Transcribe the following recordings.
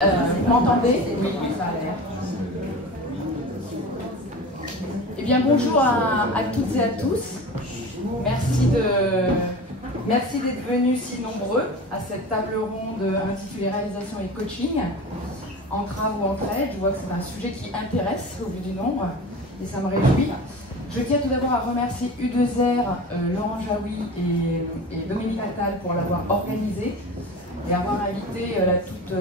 Vous m'entendez? Oui, ça a l'air. Eh bien, bonjour à toutes et à tous. Merci d'être venus si nombreux à cette table ronde intitulée Réalisation et coaching en travaux entre aides. Je vois que c'est un sujet qui intéresse au vu du nombre et ça me réjouit. Je tiens tout d'abord à remercier U2R, Laurent Jaoui et Dominique Attal pour l'avoir organisé et avoir invité la toute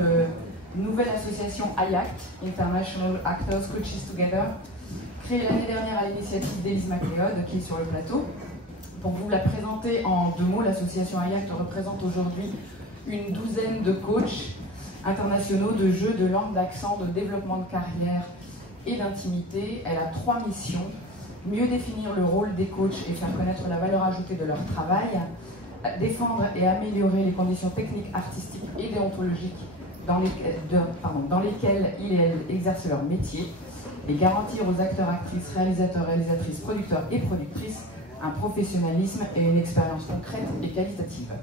nouvelle association IACT, International Actors Coaches Together, créée l'année dernière à l'initiative d'Élise MacLeod, qui est sur le plateau. Pour vous la présenter en deux mots, l'association IACT représente aujourd'hui une douzaine de coachs internationaux de jeux, de langue, d'accent, de développement de carrière et d'intimité. Elle a trois missions: mieux définir le rôle des coachs et faire connaître la valeur ajoutée de leur travail, défendre et améliorer les conditions techniques, artistiques et déontologiques dans lesquelles ils et elles exercent leur métier, et garantir aux acteurs, actrices, réalisateurs, réalisatrices, producteurs et productrices un professionnalisme et une expérience concrète et qualitative.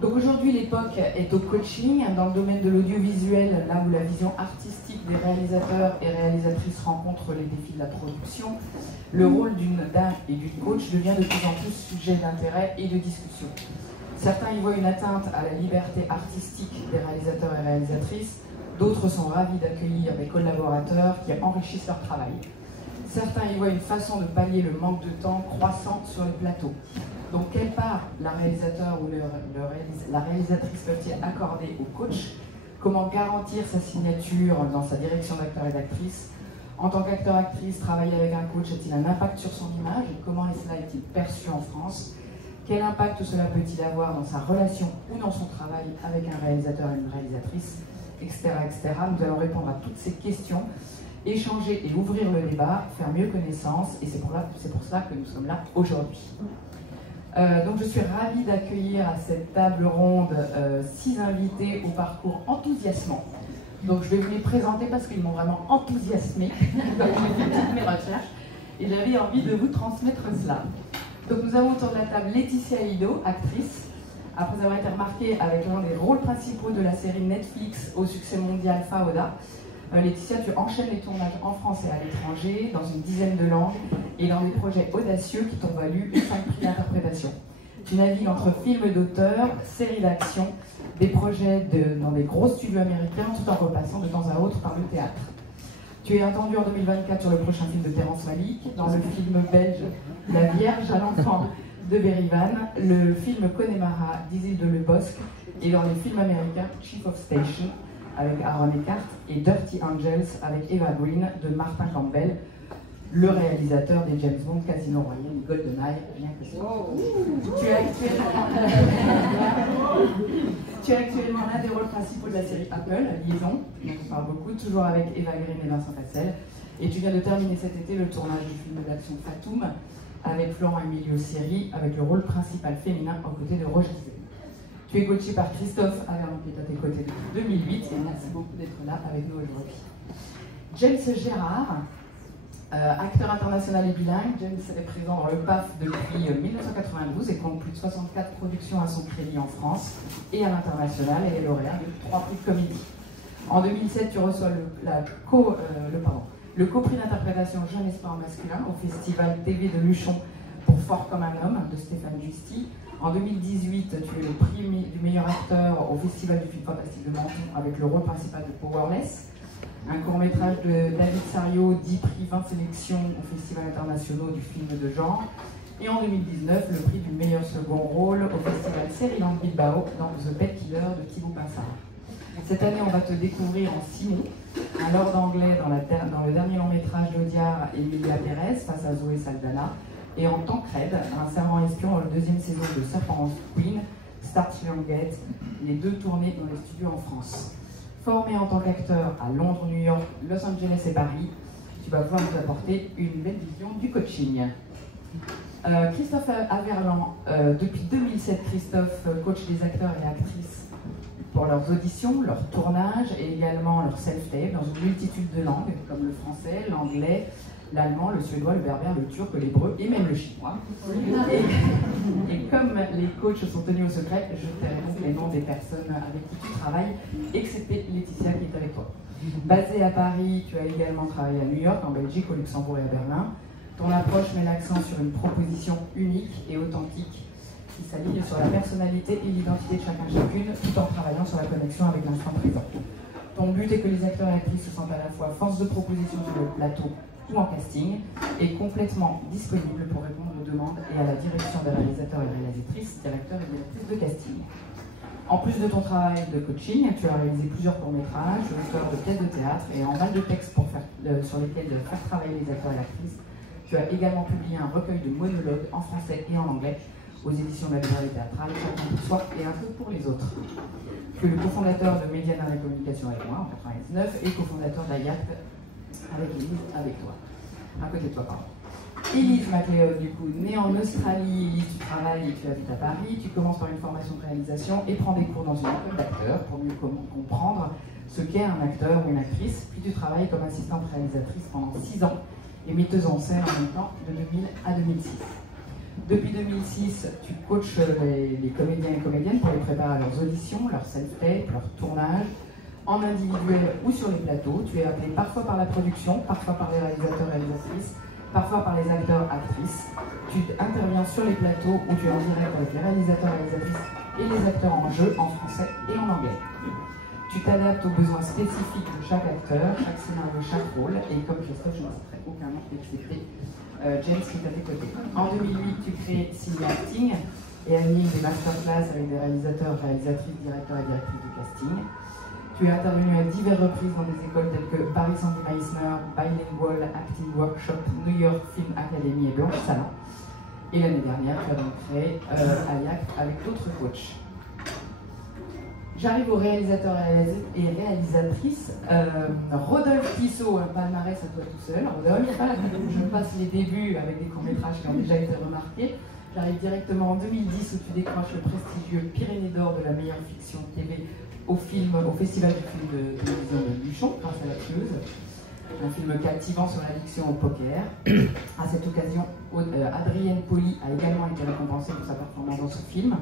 Donc aujourd'hui, l'époque est au coaching, dans le domaine de l'audiovisuel, là où la vision artistique des réalisateurs et réalisatrices rencontre les défis de la production. Le rôle d'un et d'une coach devient de plus en plus sujet d'intérêt et de discussion. Certains y voient une atteinte à la liberté artistique des réalisateurs et réalisatrices, d'autres sont ravis d'accueillir des collaborateurs qui enrichissent leur travail. Certains y voient une façon de pallier le manque de temps croissant sur les plateaux. Donc, quelle part la réalisateur ou la réalisatrice peut-il accorder au coach? Comment garantir sa signature dans sa direction d'acteur et d'actrice? En tant qu'acteur-actrice, travailler avec un coach a-t-il un impact sur son image? Et comment cela est-il perçu en France? Quel impact cela peut-il avoir dans sa relation ou dans son travail avec un réalisateur et une réalisatrice, etc., etc. Nous allons répondre à toutes ces questions, échanger et ouvrir le débat, faire mieux connaissance, et c'est pour cela que nous sommes là aujourd'hui. Donc je suis ravie d'accueillir à cette table ronde 6 invités au parcours enthousiasmant. Donc je vais vous les présenter parce qu'ils m'ont vraiment enthousiasmé quand j'ai fait toutes mes recherches, et j'avais envie de vous transmettre cela. Donc nous avons autour de la table Laetitia Lido, actrice. Après avoir été remarquée avec l'un des rôles principaux de la série Netflix au succès mondial Fauda, Laetitia, tu enchaînes les tournages en France et à l'étranger, dans une dizaine de langues, et dans des projets audacieux qui t'ont valu 5 prix d'interprétation. Tu navigues entre films d'auteur, séries d'action, des projets dans des gros studios américains, tout en repassant de temps à autre par le théâtre. Tu es attendu en 2024 sur le prochain film de Terrence Malick, dans le film belge La Vierge à l'enfant de Berivan, le film Connemara d'Isilde Le Bosc, et dans les films américains Chief of Station avec Aaron Eckhart et Dirty Angels avec Eva Green de Martin Campbell, le réalisateur des James Bond, Casino Royale et GoldenEye, rien que ça. Tu es actuellement l'un des rôles principaux de la série Apple, Liaison, dont on parle beaucoup, toujours avec Eva Green et Vincent Cassel. Et tu viens de terminer cet été le tournage du film d'action Fatoum avec Florent Emilio Seri, avec le rôle principal féminin aux côtés de Roger Zé. Tu es coaché par Christophe Averland, qui est à tes côtés depuis 2008, et merci beaucoup d'être là avec nous aujourd'hui. James Gérard, acteur international et bilingue. James est présent dans le PAF depuis 1992 et compte plus de 64 productions à son crédit en France et à l'international, et est lauréat de 3 prix de comédie. En 2007, tu reçois le co-prix d'interprétation Jeune Espoir Masculin au Festival TV de Luchon pour Fort comme un homme de Stéphane Justy. En 2018, tu es le prix du meilleur acteur au Festival du film fantastique de Menton avec le rôle principal de Powerless. Un court-métrage de David Sario, 10 prix, 20 sélections au Festival international du film de genre. Et en 2019, le prix du meilleur second rôle au Festival Seriland Bilbao dans The Pet Killer de Thibaut Pinsard. Cette année, on va te découvrir en Simon, un lord anglais dans le dernier long-métrage d'Audiard Emilia Pérez face à Zoé Saldana, et en Tancred, un serment espion dans la 2e saison de Serpent Queen, Start Young Gate, les 2 tournées dans les studios en France. Formé en tant qu'acteur à Londres, New York, Los Angeles et Paris, tu vas pouvoir nous apporter une belle vision du coaching. Christophe Averland, depuis 2007, Christophe coach des acteurs et actrices pour leurs auditions, leur tournage et également leur self-tape dans une multitude de langues comme le français, l'anglais, l'allemand, le suédois, le berbère, le turc, l'hébreu et même le chinois. Et comme les coachs sont tenus au secret, je tairai donc les noms des personnes avec qui tu travailles, excepté Laetitia qui est avec toi. Basée à Paris, tu as également travaillé à New York, en Belgique, au Luxembourg et à Berlin. Ton approche met l'accent sur une proposition unique et authentique qui s'aligne sur la personnalité et l'identité de chacune, tout en travaillant sur la connexion avec l'instant présent. Ton but est que les acteurs et actrices se sentent à la fois force de proposition sur le plateau ou en casting, et complètement disponible pour répondre aux demandes et à la direction des réalisateurs et réalisatrices, directeurs et directrices de casting. En plus de ton travail de coaching, tu as réalisé plusieurs courts-métrages, auteur de pièces de théâtre et en mal de textes sur lesquels faire travailler les acteurs et actrices. Tu as également publié un recueil de monologues en français et en anglais aux éditions de la librairie théâtrale, chacun pour soi et un peu pour les autres. Tu es le cofondateur de Médiana et Communication avec moi en 1999 et cofondateur d'Ayac avec Élise avec toi. À côté de toi, pardon. Élise MacLeod, du coup, née en Australie, Élise, tu travailles et tu habites à Paris, tu commences par une formation de réalisation et prends des cours dans une école d'acteurs pour mieux comprendre ce qu'est un acteur ou une actrice, puis tu travailles comme assistante réalisatrice pendant 6 ans et metteuse en scène en même temps de 2000 à 2006. Depuis 2006, tu coaches les comédiens et comédiennes pour les préparer à leurs auditions, leurs self-tape, leurs tournages, en individuel ou sur les plateaux. Tu es appelé parfois par la production, parfois par les réalisateurs et réalisatrices, parfois par les acteurs actrices. Tu interviens sur les plateaux où tu es en direct avec les réalisateurs et réalisatrices et les acteurs en jeu, en français et en anglais. Tu t'adaptes aux besoins spécifiques de chaque acteur, chaque scénario, chaque rôle, et comme Christophe, je ne citerai aucun nom excepté James qui est à tes côtés. En 2008, tu crées Ciné Acting et animes des masterclass avec des réalisateurs, réalisatrices, directeurs et directrices de casting. Tu es intervenu à diverses reprises dans des écoles telles que Paris Sandy Meissner, Bilingual Acting Workshop, New York Film Academy et Blanche Salin. Et l'année dernière, tu as donc créé Ayak avec d'autres coachs. J'arrive aux réalisateurs et réalisatrices. Rodolphe Tissot, un palmarès à toi tout seul. Rodolphe, je passe les débuts avec des courts-métrages qui ont déjà été remarqués. J'arrive directement en 2010 où tu décroches le prestigieux Pyrénées d'Or de la meilleure fiction TV au Festival du film de télévision de Luchon, grâce à La Tueuse. Un film captivant sur l'addiction au poker. À cette occasion, Adrienne Poli a également été récompensée pour sa performance dans ce film.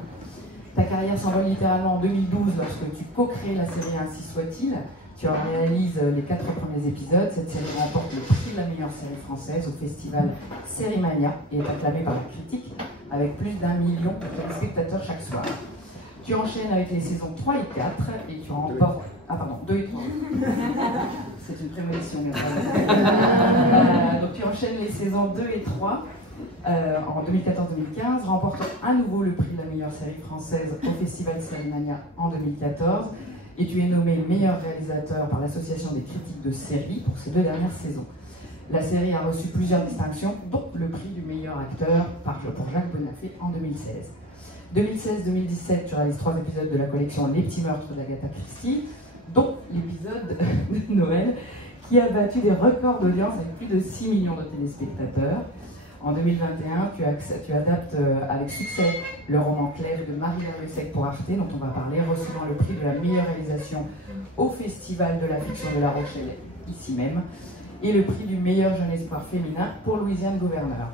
Ta carrière s'envole littéralement en 2012 lorsque tu co-crées la série Ainsi soit-il. Tu en réalises les 4 premiers épisodes. Cette série remporte le prix de la meilleure série française au festival Sérimania et est acclamée par la critique avec plus d'1 million de spectateurs chaque soir. Tu enchaînes avec les saisons 3 et 4 et tu remportes... Ah pardon, 2 et 3. C'est une prémonition. Donc tu enchaînes les saisons 2 et 3 en 2014-2015, remportant à nouveau le prix de la meilleure série française au Festival Sérimania en 2014. Et tu es nommé meilleur réalisateur par l'Association des critiques de séries pour ces 2 dernières saisons. La série a reçu plusieurs distinctions, dont le prix du meilleur acteur pour Jacques Bonafé en 2016. 2016-2017, tu réalises 3 épisodes de la collection Les petits meurtres d'Agatha Christie, dont l'épisode de Noël, qui a battu des records d'audience avec plus de 6 millions de téléspectateurs. En 2021, tu adaptes avec succès le roman Claire de Marie Larussec pour Arte, dont on va parler, recevant le prix de la meilleure réalisation au Festival de la fiction de La Rochelle, ici même, et le prix du meilleur jeune espoir féminin pour Louisiane Gouverneur.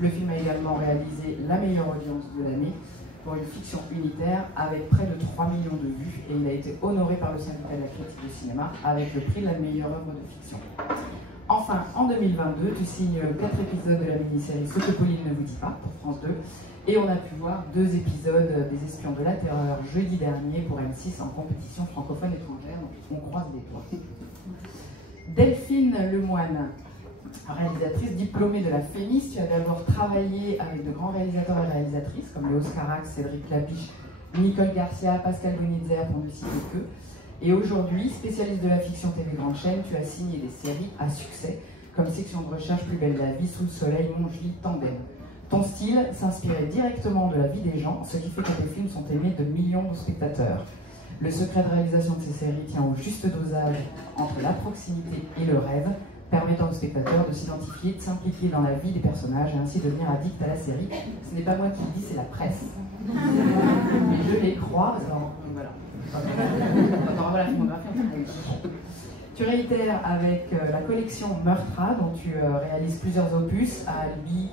Le film a également réalisé la meilleure audience de l'année pour une fiction unitaire avec près de 3 millions de vues, et il a été honoré par le syndicat de la critique du cinéma avec le prix de la meilleure œuvre de fiction. Enfin, en 2022, tu signes 4 épisodes de la mini-série Ce que Pauline ne vous dit pas pour France 2, et on a pu voir 2 épisodes des Espions de la Terreur jeudi dernier pour M6 en compétition francophone étrangère, donc on croise les doigts. Delphine Lemoine, réalisatrice diplômée de la FEMIS, tu as d'abord travaillé avec de grands réalisateurs et réalisatrices comme Léo Scarax, Cédric Lapiche, Nicole Garcia, Pascal Bonizzer pour ne citer que. Et aujourd'hui, spécialiste de la fiction TV grande chaîne, tu as signé des séries à succès comme Section de recherche, Plus belle la vie, Sous le soleil, Mon vie, Tandem. Ton style s'inspirait directement de la vie des gens, ce qui fait que tes films sont aimés de millions de spectateurs. Le secret de réalisation de ces séries tient au juste dosage entre la proximité et le rêve, permettant aux spectateurs de s'identifier, de s'impliquer dans la vie des personnages et ainsi devenir addict à la série. Ce n'est pas moi qui le dis, c'est la presse. Mais je les crois, alors voilà. Quand on revoit la filmographie, on Tu réitères avec la collection Meurtra, dont tu réalises plusieurs opus à Albi,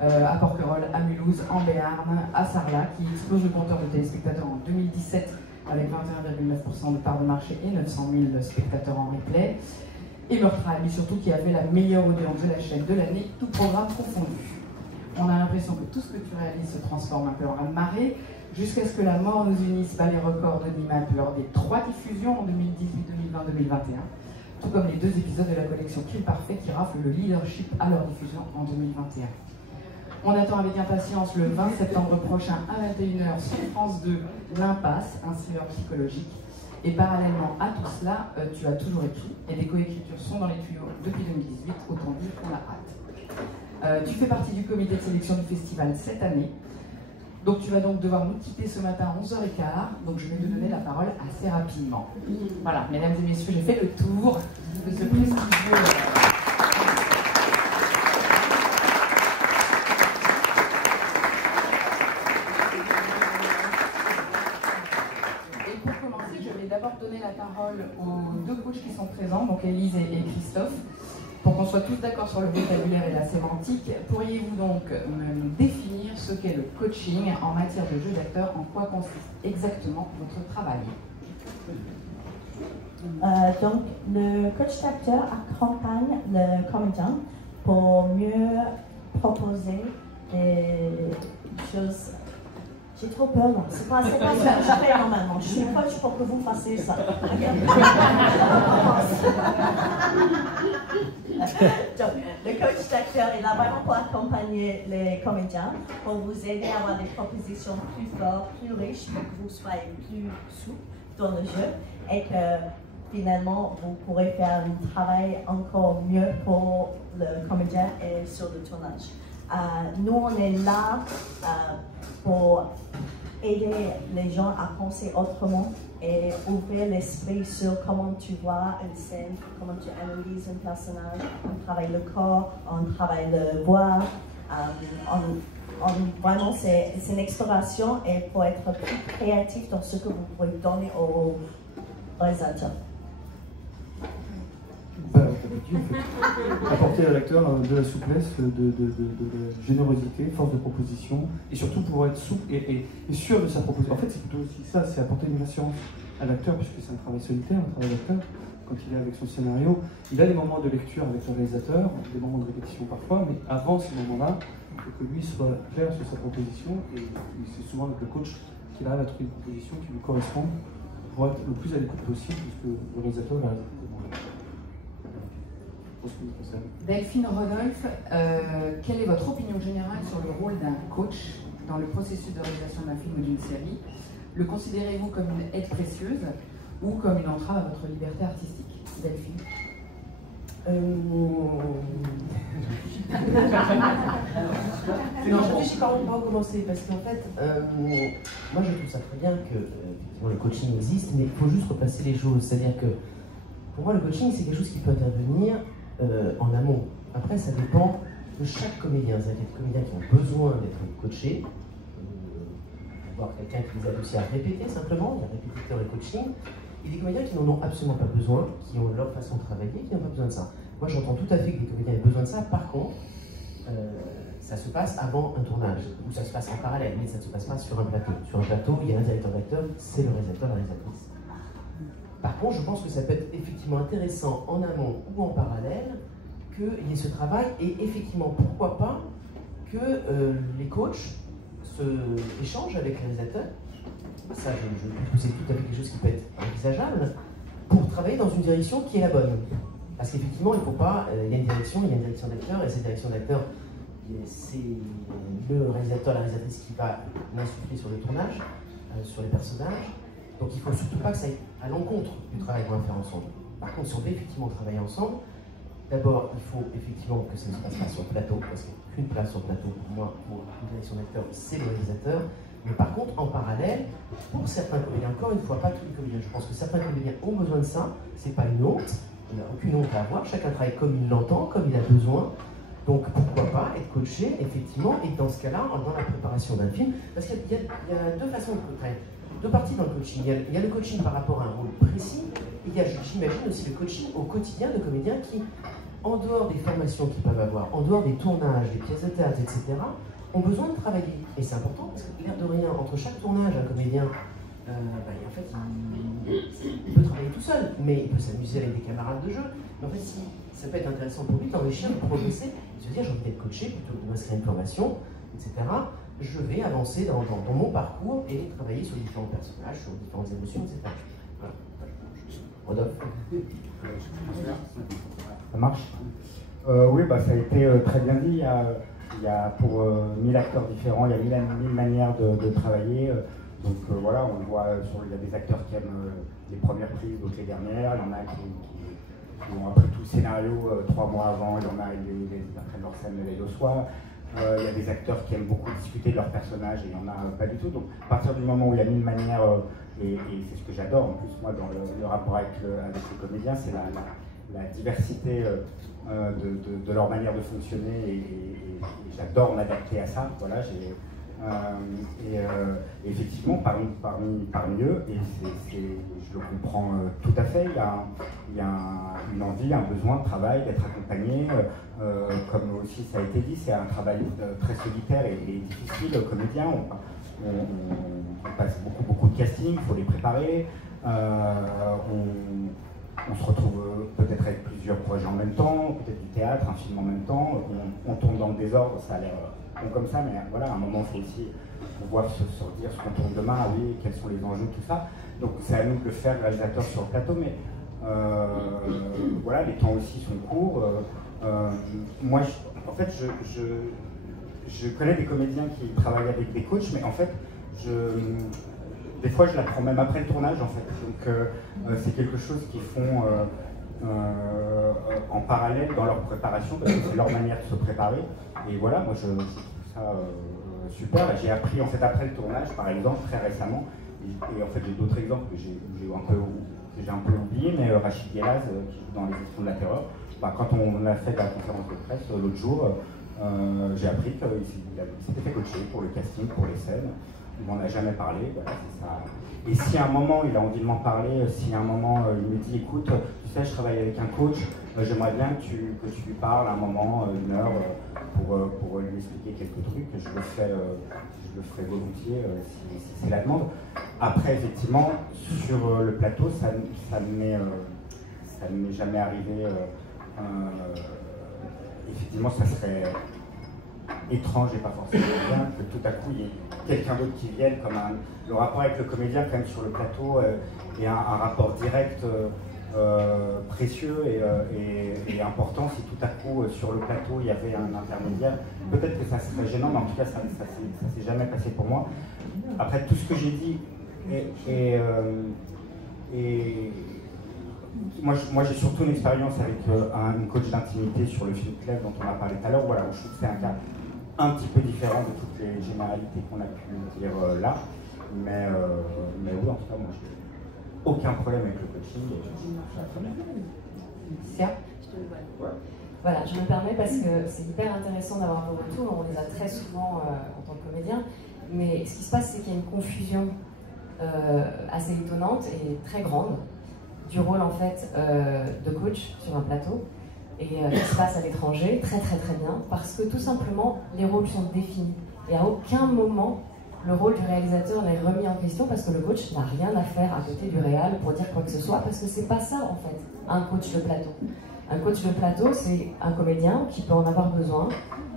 à Porquerolles, à Mulhouse, en Béarn, à Sarlat, qui explose le compteur de téléspectateurs en 2017 avec 21,9% de part de marché et 900 000 spectateurs en replay. Et Meurtra Albi surtout, qui a fait la meilleure audience de la chaîne de l'année, tout programme confondu. On a l'impression que tout ce que tu réalises se transforme un peu en marée, jusqu'à ce que la mort nous unisse bat les records d'audimat lors des 3 diffusions en 2018, 2020, 2021, tout comme les 2 épisodes de la collection Kill Parfait qui raflent le leadership à leur diffusion en 2021. On attend avec impatience le 20 septembre prochain à 21h sur France 2, L'Impasse, un thriller psychologique. Et parallèlement à tout cela, tu as toujours écrit, et des coécritures sont dans les tuyaux depuis 2018, autant dire qu'on a hâte. Tu fais partie du comité de sélection du festival cette année, donc tu vas donc devoir nous quitter ce matin à 11h15, donc je vais te donner la parole assez rapidement. Voilà, mesdames et messieurs, j'ai fait le tour de ce prestigieux... donner la parole aux 2 coachs qui sont présents, donc Élise et Christophe, pour qu'on soit tous d'accord sur le vocabulaire et la sémantique. Pourriez-vous donc me définir ce qu'est le coaching en matière de jeu d'acteur, en quoi consiste exactement votre travail? Donc, le coach d'acteur accompagne le comédien pour mieux proposer des choses. J'ai trop peur, non. C'est pas ce que je fais normalement. Je suis coach pour que vous fassiez ça. Donc, le coach d'acteur est là vraiment pour accompagner les comédiens, pour vous aider à avoir des propositions plus fortes, plus riches, pour que vous soyez plus souple dans le jeu et que finalement vous pourrez faire un travail encore mieux pour le comédien et sur le tournage. Nous, on est là pour aider les gens à penser autrement et ouvrir l'esprit sur comment tu vois une scène, comment tu analyses un personnage. On travaille le corps, on travaille le voix. Vraiment, c'est une exploration et pour être plus créatif dans ce que vous pouvez donner aux réalisateurs. Apporter à l'acteur de la souplesse, de la générosité, force de proposition, et surtout pouvoir être souple et sûr de sa proposition. En fait, c'est plutôt aussi ça, c'est apporter une assurance à l'acteur, puisque c'est un travail solitaire, un travail d'acteur. Quand il est avec son scénario, il a des moments de lecture avec le réalisateur, des moments de répétition parfois, mais avant ces moments-là, il faut que lui soit clair sur sa proposition, et c'est souvent avec le coach qu'il arrive à trouver une proposition qui lui correspond pour être le plus à l'écoute possible, puisque le réalisateur va réaliser des moments. Delphine Rodolphe, quelle est votre opinion générale sur le rôle d'un coach dans le processus de réalisation d'un film ou d'une série? Le considérez-vous comme une aide précieuse ou comme une entrave à votre liberté artistique? Delphine. Non, je réfléchis quand même pas à commencer parce qu'en fait, moi je trouve ça très bien que effectivement, le coaching existe, mais il faut juste replacer les choses. C'est-à-dire que pour moi, le coaching, c'est quelque chose qui peut intervenir en amont. Après, ça dépend de chaque comédien. C'est-à-dire qu'il y a des comédiens qui ont besoin d'être coachés, voir quelqu'un qui les aide aussi à répéter simplement, il y a répétiteur et coaching, et des comédiens qui n'en ont absolument pas besoin, qui ont leur façon de travailler, qui n'ont pas besoin de ça. Moi, j'entends tout à fait que les comédiens aient besoin de ça. Par contre, ça se passe avant un tournage, ou ça se passe en parallèle, mais ça ne se passe pas sur un plateau. Sur un plateau, il y a un directeur d'acteur, c'est le réalisateur, la réalisatrice. Par contre, je pense que ça peut être effectivement intéressant en amont ou en parallèle qu'il y ait ce travail, et effectivement, pourquoi pas que les coachs échangent avec les réalisateurs. Ça, je trouve que c'est tout à fait quelque chose qui peut être envisageable pour travailler dans une direction qui est la bonne. Parce qu'effectivement, il ne faut pas. Il y a une direction d'acteur, et cette direction d'acteur, c'est le réalisateur, la réalisatrice qui va l'insuffler sur le tournage, sur les personnages. Donc il ne faut surtout pas que ça aille à l'encontre du travail qu'on va faire ensemble. Par contre, si on veut effectivement travailler ensemble, d'abord, il faut effectivement que ça ne se passe pas sur le plateau, parce qu'il n'y a qu'une place sur le plateau pour moi, pour une direction d'acteur, c'est le réalisateur. Mais par contre, en parallèle, pour certains comédiens, encore une fois, pas tous les comédiens, je pense que certains comédiens ont besoin de ça, c'est pas une honte, il n'y a aucune honte à avoir, chacun travaille comme il l'entend, comme il a besoin. Donc pourquoi pas être coaché, effectivement, et dans ce cas-là, dans la préparation d'un film, parce qu'il y a deux façons de travailler. Deux parties dans le coaching. Il y a le coaching par rapport à un rôle précis, Et il y a, j'imagine, aussi le coaching au quotidien de comédiens qui, en dehors des formations qu'ils peuvent avoir, en dehors des tournages, des pièces de théâtre, etc., ont besoin de travailler. Et c'est important parce que, l'air de rien, entre chaque tournage, un comédien, en fait, il peut travailler tout seul, mais il peut s'amuser avec des camarades de jeu. Mais en fait, si ça peut être intéressant pour lui d'enrichir, de progresser, de se dire j'ai envie d'être coaché plutôt que de m'inscrire à une formation, etc. Je vais avancer dans mon parcours et travailler sur différents personnages, sur différentes émotions, etc. Voilà. Rodolphe. Ça marche. Oui, ça a été très bien dit. Il y a pour 1000 acteurs différents, il y a 1000 manières de travailler. Donc voilà, on voit, il y a des acteurs qui aiment les premières prises, d'autres les dernières. Il y en a qui ont appris tout le scénario 3 mois avant, il y en a qui apprennent leur scène le veille au soir. Il y a des acteurs qui aiment beaucoup discuter de leur personnage et il y en a pas du tout. Donc à partir du moment où il y a 1000 manières, et c'est ce que j'adore en plus moi dans le rapport avec les comédiens, c'est la diversité de leur manière de fonctionner et j'adore m'adapter à ça. Voilà, effectivement, parmi eux, et je le comprends tout à fait, il y a une envie, un besoin de travail, d'être accompagné. Comme aussi ça a été dit, c'est un travail très solitaire et difficile. Comédien, on passe beaucoup de casting, il faut les préparer. On se retrouve peut-être avec plusieurs projets en même temps, peut-être du théâtre, un film en même temps. On tourne dans le désordre, ça a l'air comme ça, mais voilà, à un moment, il faut aussi pouvoir se dire ce qu'on tourne demain, oui, quels sont les enjeux, tout ça. Donc c'est à nous de le faire, réalisateur sur le plateau, mais voilà, les temps aussi sont courts. Moi, en fait, je connais des comédiens qui travaillent avec des coachs, mais en fait, des fois, je l'apprends même après le tournage, en fait. Donc c'est quelque chose qu'ils font en parallèle dans leur préparation, parce que c'est leur manière de se préparer. Et voilà, moi je trouve ça super. J'ai appris en fait après le tournage, par exemple, très récemment, et en fait j'ai d'autres exemples que j'ai un peu oublié, mais Rachid Guelaz, qui joue dans Les Esprits de la Terreur, quand on a fait la conférence de presse l'autre jour, j'ai appris qu'il s'était fait coacher pour le casting, pour les scènes. Il m'en a jamais parlé, voilà, c'est ça. Et si à un moment il a envie de m'en parler, si à un moment il me dit écoute, tu sais, je travaille avec un coach, j'aimerais bien que tu lui parles un moment, 1 heure, pour lui expliquer quelques trucs, je le ferai volontiers si c'est la demande. Après, effectivement, sur le plateau, ça ne m'est jamais arrivé. Effectivement, ça serait étrange et pas forcément bien que tout à coup il y ait quelqu'un d'autre qui vienne, comme le rapport avec le comédien quand même sur le plateau est un rapport direct précieux et important. Si tout à coup sur le plateau il y avait un intermédiaire, peut-être que ça serait gênant, mais en tout cas ça s'est jamais passé pour moi. Après tout ce que j'ai dit moi j'ai surtout une expérience avec une coach d'intimité sur le film Clef dont on a parlé tout à l'heure, voilà, où je trouve que c'est un cas un petit peu différent de toutes les généralités qu'on a pu dire là, mais oui, en tout cas moi j'ai aucun problème avec le coaching et Voilà, je me permets parce que c'est hyper intéressant d'avoir vos retours, on les a très souvent en tant que comédien, mais ce qui se passe c'est qu'il y a une confusion assez étonnante et très grande du rôle en fait de coach sur un plateau et qui se passe à l'étranger, très bien, parce que tout simplement les rôles sont définis et à aucun moment le rôle du réalisateur n'est remis en question parce que le coach n'a rien à faire à côté du réal pour dire quoi que ce soit, parce que c'est pas ça en fait, un coach de plateau. Un coach de plateau, c'est un comédien qui peut en avoir besoin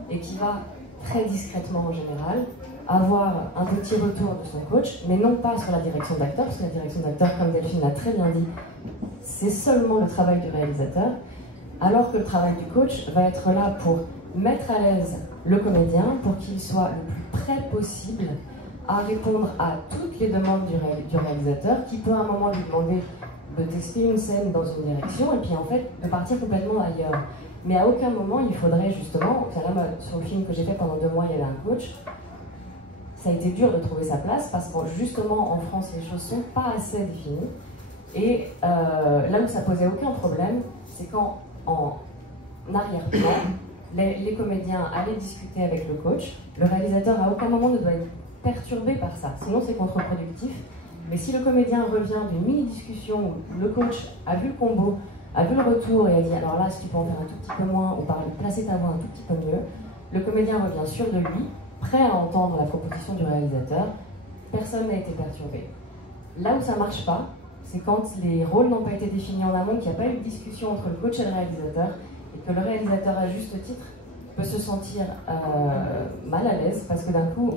et qui va très discrètement en général avoir un petit retour de son coach, mais non pas sur la direction d'acteur, parce que la direction d'acteur, comme Delphine l'a très bien dit, c'est seulement le travail du réalisateur, alors que le travail du coach va être là pour mettre à l'aise le comédien, pour qu'il soit le plus près possible à répondre à toutes les demandes du réalisateur, qui peut à un moment lui demander de tester une scène dans une direction, et puis en fait de partir complètement ailleurs. Mais à aucun moment il faudrait justement, là, sur le film que j'ai fait pendant 2 mois, il y avait un coach. Ça a été dur de trouver sa place parce que justement en France les choses sont pas assez définies et là où ça posait aucun problème, c'est quand en arrière-plan les comédiens allaient discuter avec le coach, le réalisateur à aucun moment ne doit être perturbé par ça, sinon c'est contre-productif Mais si le comédien revient d'une mini-discussion où le coach a vu le combo, a vu le retour et a dit alors là, si tu peux en faire un tout petit peu moins ou placer ta voix un tout petit peu mieux, le comédien revient sûr de lui, prêt à entendre la proposition du réalisateur, personne n'a été perturbé. Là où ça ne marche pas, c'est quand les rôles n'ont pas été définis en amont, qu'il n'y a pas eu de discussion entre le coach et le réalisateur, et que le réalisateur, à juste titre, peut se sentir mal à l'aise, parce que d'un coup,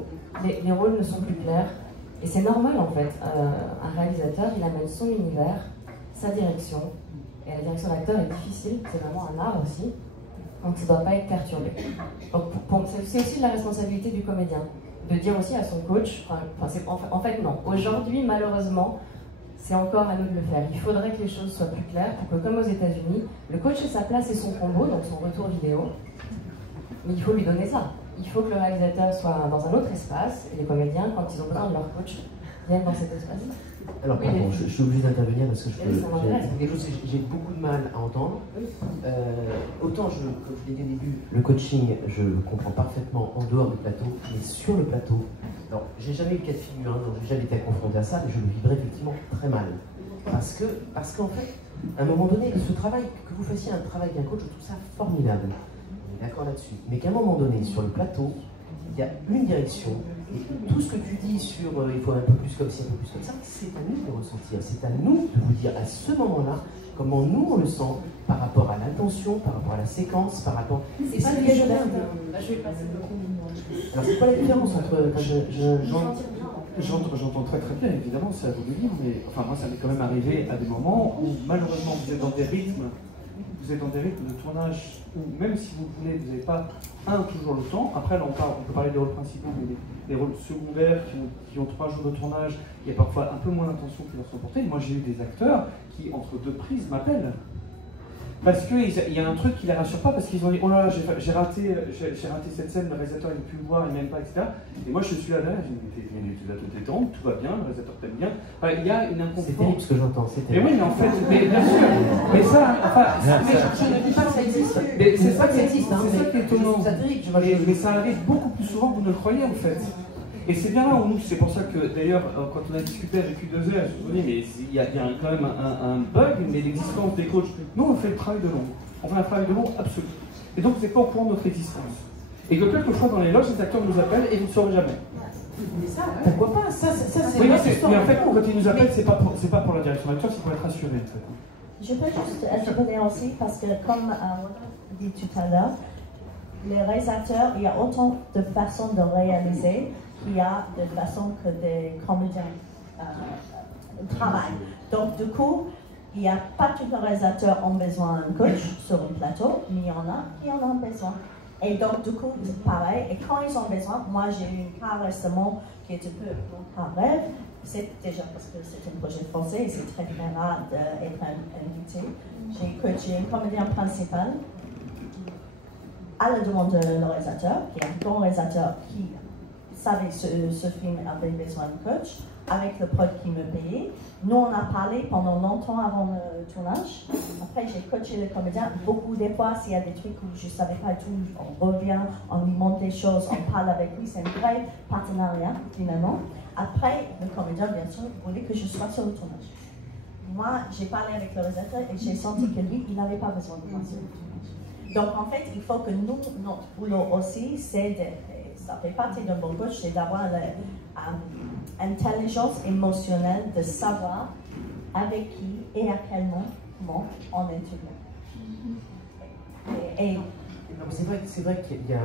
les rôles ne sont plus clairs. Et c'est normal en fait. Un réalisateur, il amène son univers, sa direction, et la direction d'acteur est difficile, c'est vraiment un art aussi, donc ça ne doit pas être perturbé. Donc c'est aussi de la responsabilité du comédien, de dire aussi à son coach, en fait non, aujourd'hui malheureusement, c'est encore à nous de le faire. Il faudrait que les choses soient plus claires pour que, comme aux États-Unis, le coach ait sa place et son combo, donc son retour vidéo. Mais il faut lui donner ça. Il faut que le réalisateur soit dans un autre espace et les comédiens, quand ils ont besoin de leur coach, viennent dans cet espace. Alors, pardon, je suis obligé d'intervenir parce que j'ai beaucoup de mal à entendre. Autant, comme je l'ai dit au début, le coaching, je le comprends parfaitement en dehors du plateau, mais sur le plateau, alors, j'ai jamais eu le cas de figure, donc j'ai jamais été confronté à ça, mais je le vibrais effectivement très mal. Parce qu'en fait, à un moment donné, ce travail, que vous fassiez un travail d'un coach, je trouve ça formidable. On est d'accord là-dessus. Mais qu'à un moment donné, sur le plateau, il y a une direction, et tout ce que tu dis sur il faut un peu plus comme ci, un peu plus comme ça, c'est à nous de le ressentir, c'est à nous de vous dire à ce moment-là comment nous on le sent par rapport à l'intention, par rapport à la séquence, par rapport. C'est pas les choses. Je vais passer le coup. Alors c'est quoi la différence entre J'entends très très bien, évidemment, c'est à vous de dire, mais enfin moi ça m'est quand même arrivé à des moments où malheureusement vous êtes dans des rythmes de tournage où même si vous voulez, vous n'avez pas toujours le temps. Après là on peut parler des rôles principaux, mais des rôles secondaires qui ont 3 jours de tournage, il y a parfois un peu moins d'intention qui leur sont portées. Moi j'ai eu des acteurs qui entre 2 prises m'appellent. Parce qu'il y a un truc qui les rassure pas, parce qu'ils ont dit oh là là, j'ai raté cette scène, le réalisateur il n'a pu me voir, il m'aime pas, etc. Et moi je suis là derrière, je dis mais tu as tout détendre, tout va bien, le réalisateur t'aime bien. Enfin, il y a une inconfort. C'est terrible ce que j'entends, c'est terrible. Mais oui, mais en fait, bien sûr, mais ça, enfin, je ne dis pas que ça existe. Mais c'est ça qui existe, c'est ça qui est étonnant. Mais ça arrive beaucoup plus souvent que vous ne le croyez en fait. Et c'est bien là où nous, c'est pour ça que d'ailleurs, quand on a discuté avec Q2R, je me suis dit, mais il y a quand même un bug, mais l'existence des coachs. Nous, on fait le travail de l'ombre. On fait un travail de l'ombre absolu. Et donc, vous n'êtes pas au courant de notre existence. Et que quelquefois, dans les loges, les acteurs nous appellent et vous ne saurez jamais. Mais ça, pourquoi pas? Ça c'est oui, mais en fait, quand ils nous appellent, c'est pas pour la direction d'acteur, c'est pour être rassuré. En fait. Je peux juste intervenir aussi, parce que comme on dit tout à l'heure, les réalisateurs, il y a autant de façons de réaliser qu'il y a de façons que des comédiens travaillent. Donc, du coup, il n'y a pas tous les réalisateurs ont besoin d'un coach sur un plateau, mais il y en a qui en ont besoin. Et donc, du coup, c'est pareil. Et quand ils ont besoin, moi, j'ai eu un cas récemment qui est un peu mon rêve. C'est déjà parce que c'est un projet français et c'est très rare d'être invité. J'ai coaché un comédien principal à la demande de le réalisateur, qui est un bon réalisateur qui savait que ce film avait besoin de coach, avec le prod qui me payait. Nous, on a parlé pendant longtemps avant le tournage. Après, j'ai coaché le comédien. Beaucoup des fois, s'il y a des trucs où je ne savais pas tout, on revient, on lui montre des choses, on parle avec lui. C'est un vrai partenariat, finalement. Après, le comédien, bien sûr, voulait que je sois sur le tournage. Moi, j'ai parlé avec le réalisateur et j'ai senti que lui, il n'avait pas besoin de moi sur le tournage. Donc, en fait, il faut que nous, notre boulot aussi, c'est ça fait partie d'un bon coach, c'est d'avoir l'intelligence émotionnelle de savoir avec qui et à quel moment on intervient. C'est vrai qu'il y a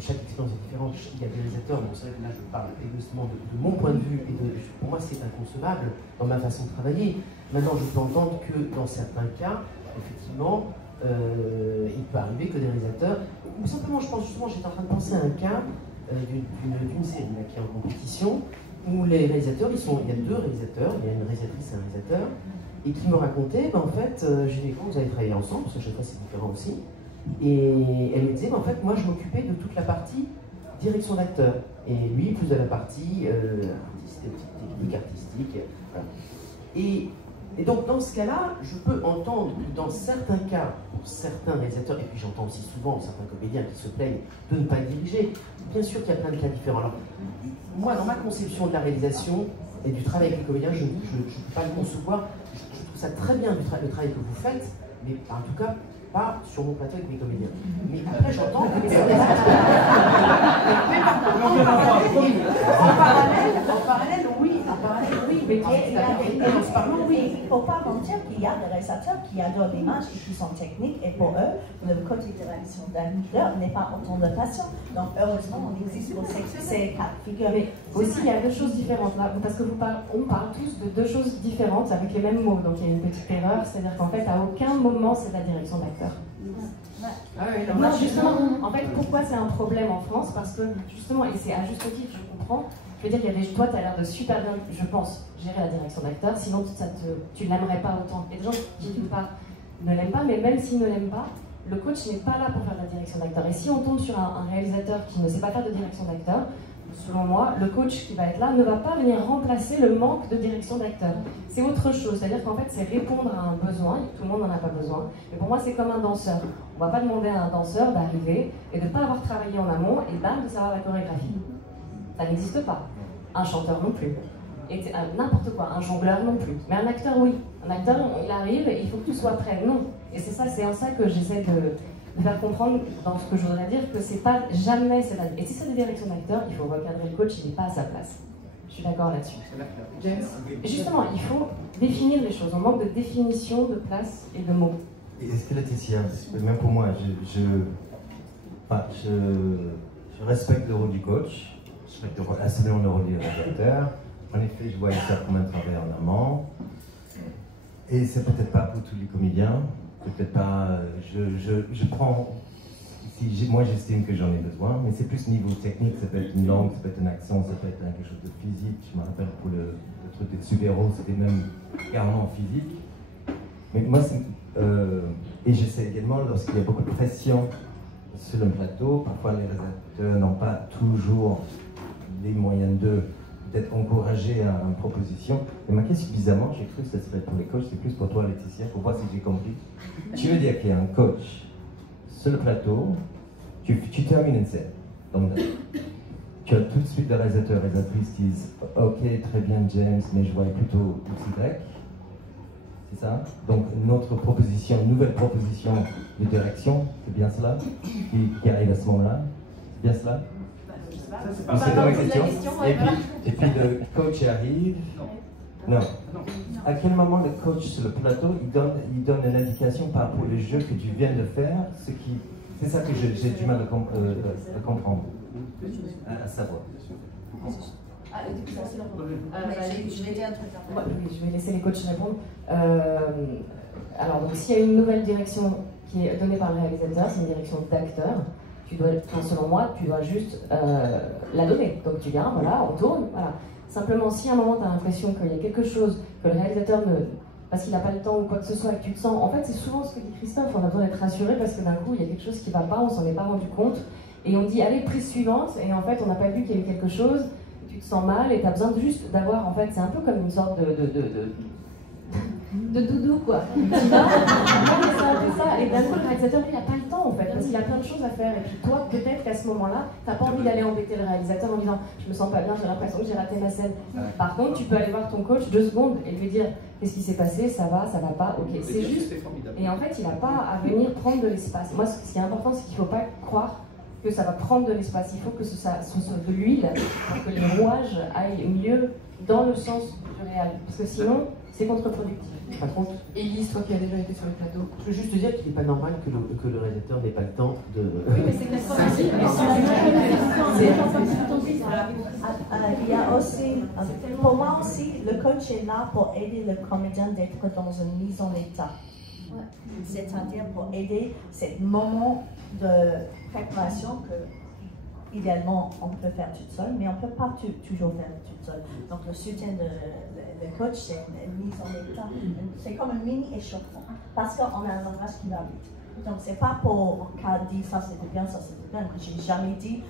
chaque expérience est différente. Il y a des réalisateurs, bon, c'est vrai que là je parle exactement de mon point de vue et pour moi c'est inconcevable dans ma façon de travailler. Maintenant je peux entendre que dans certains cas, effectivement, il peut arriver que des réalisateurs, ou simplement je pense justement, j'étais en train de penser à un cas d'une série là, qui est en compétition, où les réalisateurs, il y a 2 réalisateurs, il y a une réalisatrice et un réalisateur, et qui me racontaient, en fait, généralement vous avez travaillé ensemble, parce que chaque fois c'est différent aussi, et elle me disait, en fait, moi je m'occupais de toute la partie direction d'acteur, et lui plus de la partie technique, artistique, voilà. Et donc dans ce cas-là, je peux entendre que dans certains cas, pour certains réalisateurs, et puis j'entends aussi souvent certains comédiens qui se plaignent de ne pas diriger, bien sûr qu'il y a plein de cas différents. Alors, moi, dans ma conception de la réalisation, Et du travail avec les comédiens, je ne peux pas le concevoir. Je trouve ça très bien le travail que vous faites, mais en tout cas, pas sur mon plateau avec mes comédiens. Mais après, j'entends que En parallèle, oui. Mais en se parlant, oui. Il ne faut pas mentir qu'il y a des réalisateurs qui adorent l'image et qui sont techniques, et pour eux, le côté de réalisation d'acteur n'est pas autant de passion. Donc, heureusement, on existe pour ces cas de figure. Mais aussi, il y a deux choses différentes là, parce que on parle tous de deux choses différentes avec les mêmes mots. Donc, il y a une petite erreur, c'est-à-dire qu'en fait, à aucun moment, c'est la direction d'acteur. Ah oui, non, justement, en fait, pourquoi c'est un problème en France? Parce que, justement, et c'est à juste titre, je comprends, je veux dire, toi, tu as l'air de super bien, je pense, gérer la direction d'acteur, sinon tu ne l'aimerais pas autant. Et des gens qui, d'une part, ne l'aiment pas, mais même s'ils ne l'aiment pas, le coach n'est pas là pour faire de la direction d'acteur. Et si on tombe sur un réalisateur qui ne sait pas faire de direction d'acteur, selon moi, le coach qui va être là ne va pas venir remplacer le manque de direction d'acteur. C'est autre chose, c'est-à-dire qu'en fait, c'est répondre à un besoin, tout le monde n'en a pas besoin. Mais pour moi, c'est comme un danseur. On ne va pas demander à un danseur d'arriver et de ne pas avoir travaillé en amont et bam, de savoir la chorégraphie. Ça n'existe pas. Un chanteur non plus. Et n'importe quoi, un jongleur non plus. Mais un acteur, oui. Un acteur, il arrive et il faut que tu sois prêt. Non. Et c'est ça, c'est en ça que j'essaie de faire comprendre dans ce que je voudrais dire que c'est pas jamais et si c'est des directions d'acteurs, il faut recadrer le coach, il n'est pas à sa place. Je suis d'accord là-dessus. James. Justement, il faut définir les choses. On manque de définition, de place et de mots. Est-ce que Laetitia, même pour moi, je respecte le rôle du coach, je respecte absolument le rôle du réalisateur. En effet, je vois ça comme un travail en amont. Et c'est peut-être pas pour tous les comédiens. Peut-être pas. Je prends. Moi, j'estime que j'en ai besoin, mais c'est plus niveau technique. Ça peut être une langue, ça peut être un accent, ça peut être quelque chose de physique. Je me rappelle pour le truc des super-héros, c'était même carrément physique. Mais moi, et je sais également, lorsqu'il y a beaucoup de pression sur le plateau, parfois les réalisateurs n'ont pas toujours les moyens d'être encouragés à une proposition. Mais ma question, bizarrement, j'ai cru que ce serait pour les coachs, c'est plus pour toi, Laetitia, pour voir si j'ai compris. Tu veux dire qu'il y a un coach sur le plateau, tu termines une scène. Donc, tu as tout de suite le réalisateur et réalisatrice qui disent « Ok, très bien James, mais je vois plutôt XY ». C'est ça? Donc, notre proposition, une nouvelle proposition de direction, c'est bien cela qui arrive à ce moment-là? C'est bien cela? C'est pas ma question. Et puis le coach arrive. Non. À quel moment le coach sur le plateau, il donne une indication par rapport au jeu que tu viens de faire, c'est ça que j'ai du mal à comprendre, à savoir. Je vais dire un truc après. Je vais laisser les coachs répondre. Alors, donc, s'il y a une nouvelle direction qui est donnée par le réalisateur, c'est une direction d'acteur. Selon moi, tu dois juste la donner. Donc tu viens, voilà, on tourne, voilà. Simplement, si à un moment tu as l'impression qu'il y a quelque chose que le réalisateur parce qu'il n'a pas le temps ou quoi que ce soit, et que tu te sens... En fait, c'est souvent ce que dit Christophe, on a besoin d'être rassuré parce que d'un coup, il y a quelque chose qui ne va pas, on s'en est pas rendu compte. Et on dit, allez, prise suivante, et en fait, on n'a pas vu qu'il y avait quelque chose, tu te sens mal, et tu as besoin juste d'avoir, en fait, c'est un peu comme une sorte de doudou, quoi. Tu vas, c'est un peu ça. Et d'un coup, le réalisateur, lui, il n'a pas le temps, en fait, parce qu'il a plein de choses à faire. Et puis toi, peut-être qu'à ce moment-là, tu n'as pas envie d'aller embêter le réalisateur en disant « Je me sens pas bien, j'ai l'impression que j'ai raté ma scène. » Par contre, tu peux aller voir ton coach 2 secondes et lui dire « Qu'est-ce qui s'est passé? Ça va pas? Ok, c'est juste. » Et en fait, il n'a pas à venir prendre de l'espace. Moi, ce qui est important, c'est qu'il ne faut pas croire que ça va prendre de l'espace. Il faut que ce soit de l'huile pour que les rouages aillent mieux dans le sens du réel. Parce que sinon, c'est contre-productif. Par contre, Élise, toi qui as déjà été sur le plateau, je veux juste te dire qu'il n'est pas normal que le réalisateur n'ait pas le temps de... Oui, mais c'est classique. Il y a aussi, pour moi aussi, le coach est là pour aider le comédien d'être dans une mise en état. C'est-à-dire pour aider ce moment de préparation que, idéalement, on peut faire toute seule, mais on ne peut pas toujours faire toute seule. Donc, le soutien de coach, c'est une mise en état. C'est comme un mini-échauffement, parce qu'on a un langage qui va vite. Donc, c'est pas pour qu'elle dise ça c'était bien, ça c'était bien. J'ai jamais dit,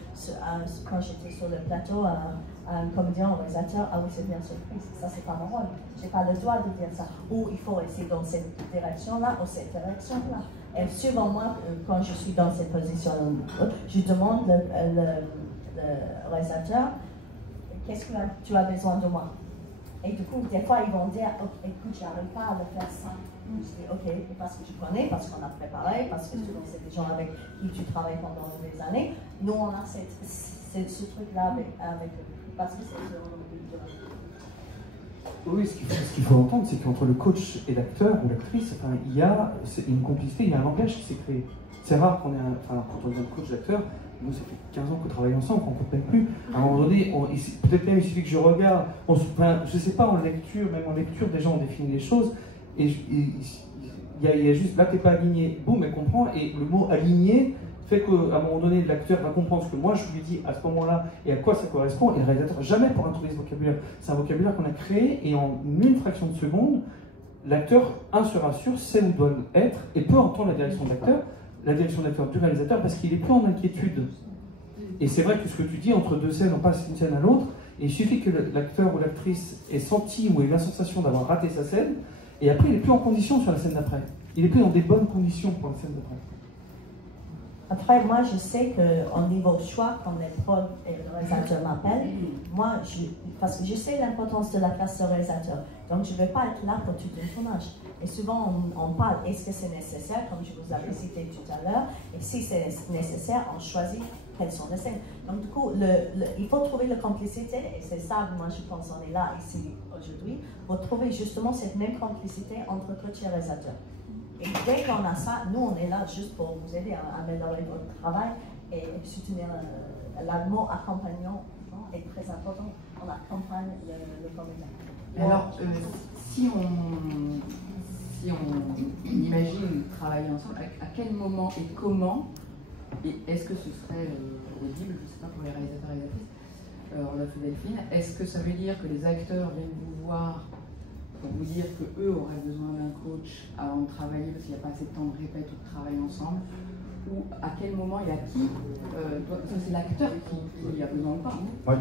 quand j'étais sur le plateau, à un comédien ou un réalisateur, ah oui, c'est bien surprise. Ça, c'est pas mon rôle. J'ai pas le droit de dire ça. Ou il faut essayer dans cette direction-là ou cette direction-là. Et souvent, moi, quand je suis dans cette position-là, je demande le réalisateur, qu'est-ce que tu as besoin de moi? Et du coup, des fois, ils vont dire, oh, écoute, j'arrive pas à le faire ça. Je dis, ok, parce que je connais, parce qu'on a préparé, parce que souvent c'est des gens avec qui tu travailles pendant des années. Nous, on a ce truc-là avec eux, parce que c'est selon le but de la vie. Oui, ce qu'il faut entendre, c'est qu'entre le coach et l'acteur ou l'actrice, enfin, il y a une complicité, il y a un langage qui s'est créé. C'est rare qu'on ait quand on devient coach d'acteur, nous ça fait 15 ans qu'on travaille ensemble, qu'on ne compte même plus. À un moment donné, peut-être même il suffit que je regarde, je ne sais pas, même en lecture, déjà on définit les choses, et il y a juste, là t'es pas aligné, boum, elle comprend, et le mot aligné fait qu'à un moment donné, l'acteur va comprendre ce que moi je lui dis à ce moment-là et à quoi ça correspond, et le réalisateur jamais pourra trouver ce vocabulaire. C'est un vocabulaire qu'on a créé, et en une fraction de seconde, l'acteur, se rassure, sait où doit être, et peut entendre la direction de l'acteur, du réalisateur, parce qu'il est plus en inquiétude. Et c'est vrai que ce que tu dis, entre deux scènes, on passe d'une scène à l'autre, et il suffit que l'acteur ou l'actrice ait senti ou ait la sensation d'avoir raté sa scène, et après il n'est plus en condition sur la scène d'après. Il n'est plus dans des bonnes conditions pour la scène d'après. Après, moi, je sais qu'au niveau choix, quand les prods et le réalisateur m'appellent, moi, parce que je sais l'importance de la place de réalisateur, donc je ne vais pas être là pour tout le tournage. Et souvent, on parle, est-ce que c'est nécessaire, comme je vous avais cité tout à l'heure, et si c'est nécessaire, on choisit quelles sont les scènes. Donc, du coup, il faut trouver la complicité, et c'est ça, moi, je pense, on est là, ici, aujourd'hui, pour trouver justement cette même complicité entre coach et réalisateur. Et dès qu'on a ça, nous, on est là juste pour vous aider à améliorer votre travail et soutenir le mot accompagnant est très important. On accompagne le comédien. Alors, si on imagine travailler ensemble, à quel moment et comment, et est-ce que ce serait audible, je ne sais pas pour les réalisateurs et réalisatrices, on a fait Delphine, est-ce que ça veut dire que les acteurs viennent vous voir pour vous dire qu'eux auraient besoin d'un coach avant de travailler parce qu'il n'y a pas assez de temps de répète ou de travail ensemble, ou à quel moment il y a qui c'est l'acteur qui a besoin ou pas. Ouais.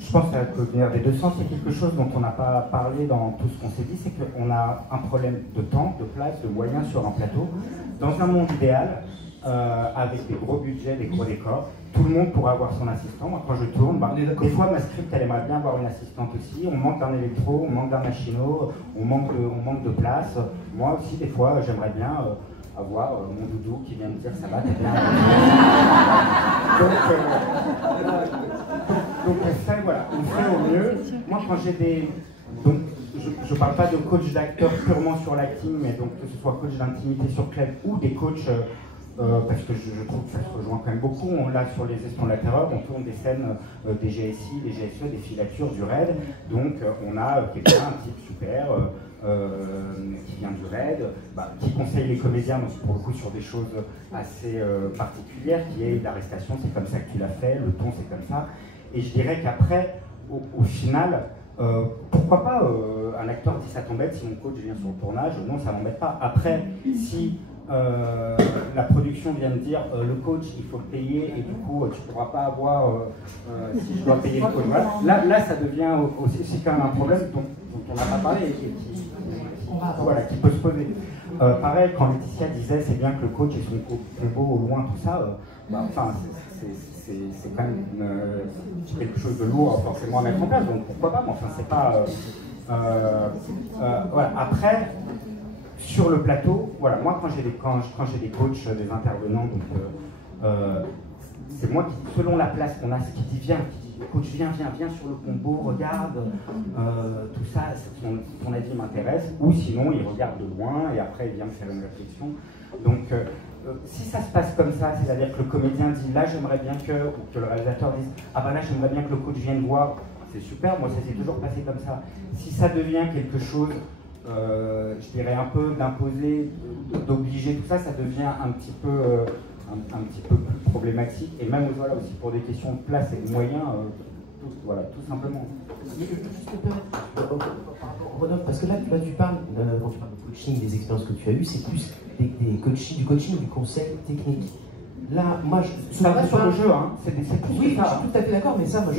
Je pense que ça peut venir des deux sens. C'est quelque chose dont on n'a pas parlé dans tout ce qu'on s'est dit, c'est qu'on a un problème de temps, de place, de moyens sur un plateau. Dans un monde idéal, avec des gros budgets, des gros décors, tout le monde pourrait avoir son assistant. Moi, quand je tourne, des fois, ma script, elle aimerait bien avoir une assistante aussi. On manque d'un électro, on manque d'un machino, on manque de place. Moi aussi, des fois, j'aimerais bien avoir mon doudou qui vient me dire ça va, t'es bien. Donc on fait au mieux. Moi, quand j'ai des... Donc, je ne parle pas de coach d'acteur purement sur l'acting, mais donc que ce soit coach d'intimité sur club ou des coachs... parce que je trouve que ça se rejoint quand même beaucoup. Là, sur les Espions de la Terreur, on tourne des scènes des GSI, des GSE, des filatures, du RAID. Donc, on a quelqu'un, un type super, qui vient du RAID, qui conseille les comédiens, donc pour le coup, sur des choses assez particulières, qui est l'arrestation, c'est comme ça que tu l'as fait, le ton, c'est comme ça. Et je dirais qu'après, au final, pourquoi pas un acteur dit ça t'embête si mon coach vient sur le tournage? Non, ça m'embête pas. Après, si la production vient de dire le coach il faut le payer et du coup tu ne pourras pas avoir si je dois payer le coach, voilà. Là ça devient aussi, c'est quand même un problème dont on n'a pas parlé et qui peut se poser. Pareil, quand Laetitia disait c'est bien que le coach et son combo au loin, tout ça, c'est quand même quelque chose de lourd forcément à mettre en place, donc pourquoi pas, mais enfin c'est pas... voilà. Après, sur le plateau, voilà, moi quand j'ai des coachs, des intervenants, donc c'est moi qui, selon la place qu'on a, qui dit viens, coach viens sur le combo, regarde, tout ça, ton avis m'intéresse, ou sinon il regarde de loin et après il vient me faire une réflexion. Donc si ça se passe comme ça, c'est-à-dire que le comédien dit là j'aimerais bien que, ou que le réalisateur dise ah ben là j'aimerais bien que le coach vienne voir, c'est super, moi ça s'est toujours passé comme ça. Si ça devient quelque chose, je dirais un peu d'imposer, d'obliger, tout ça, ça devient un petit peu plus problématique, et même voilà, aussi pour des questions de place et de moyens, tout simplement. Rodolphe, parce que là tu parles, quand tu parles de coaching, des expériences que tu as eues, c'est plus du coaching, du conseil technique. Là, moi, ça va sur le jeu, hein. C'est plus oui, je suis tout à fait d'accord, mais ça, moi,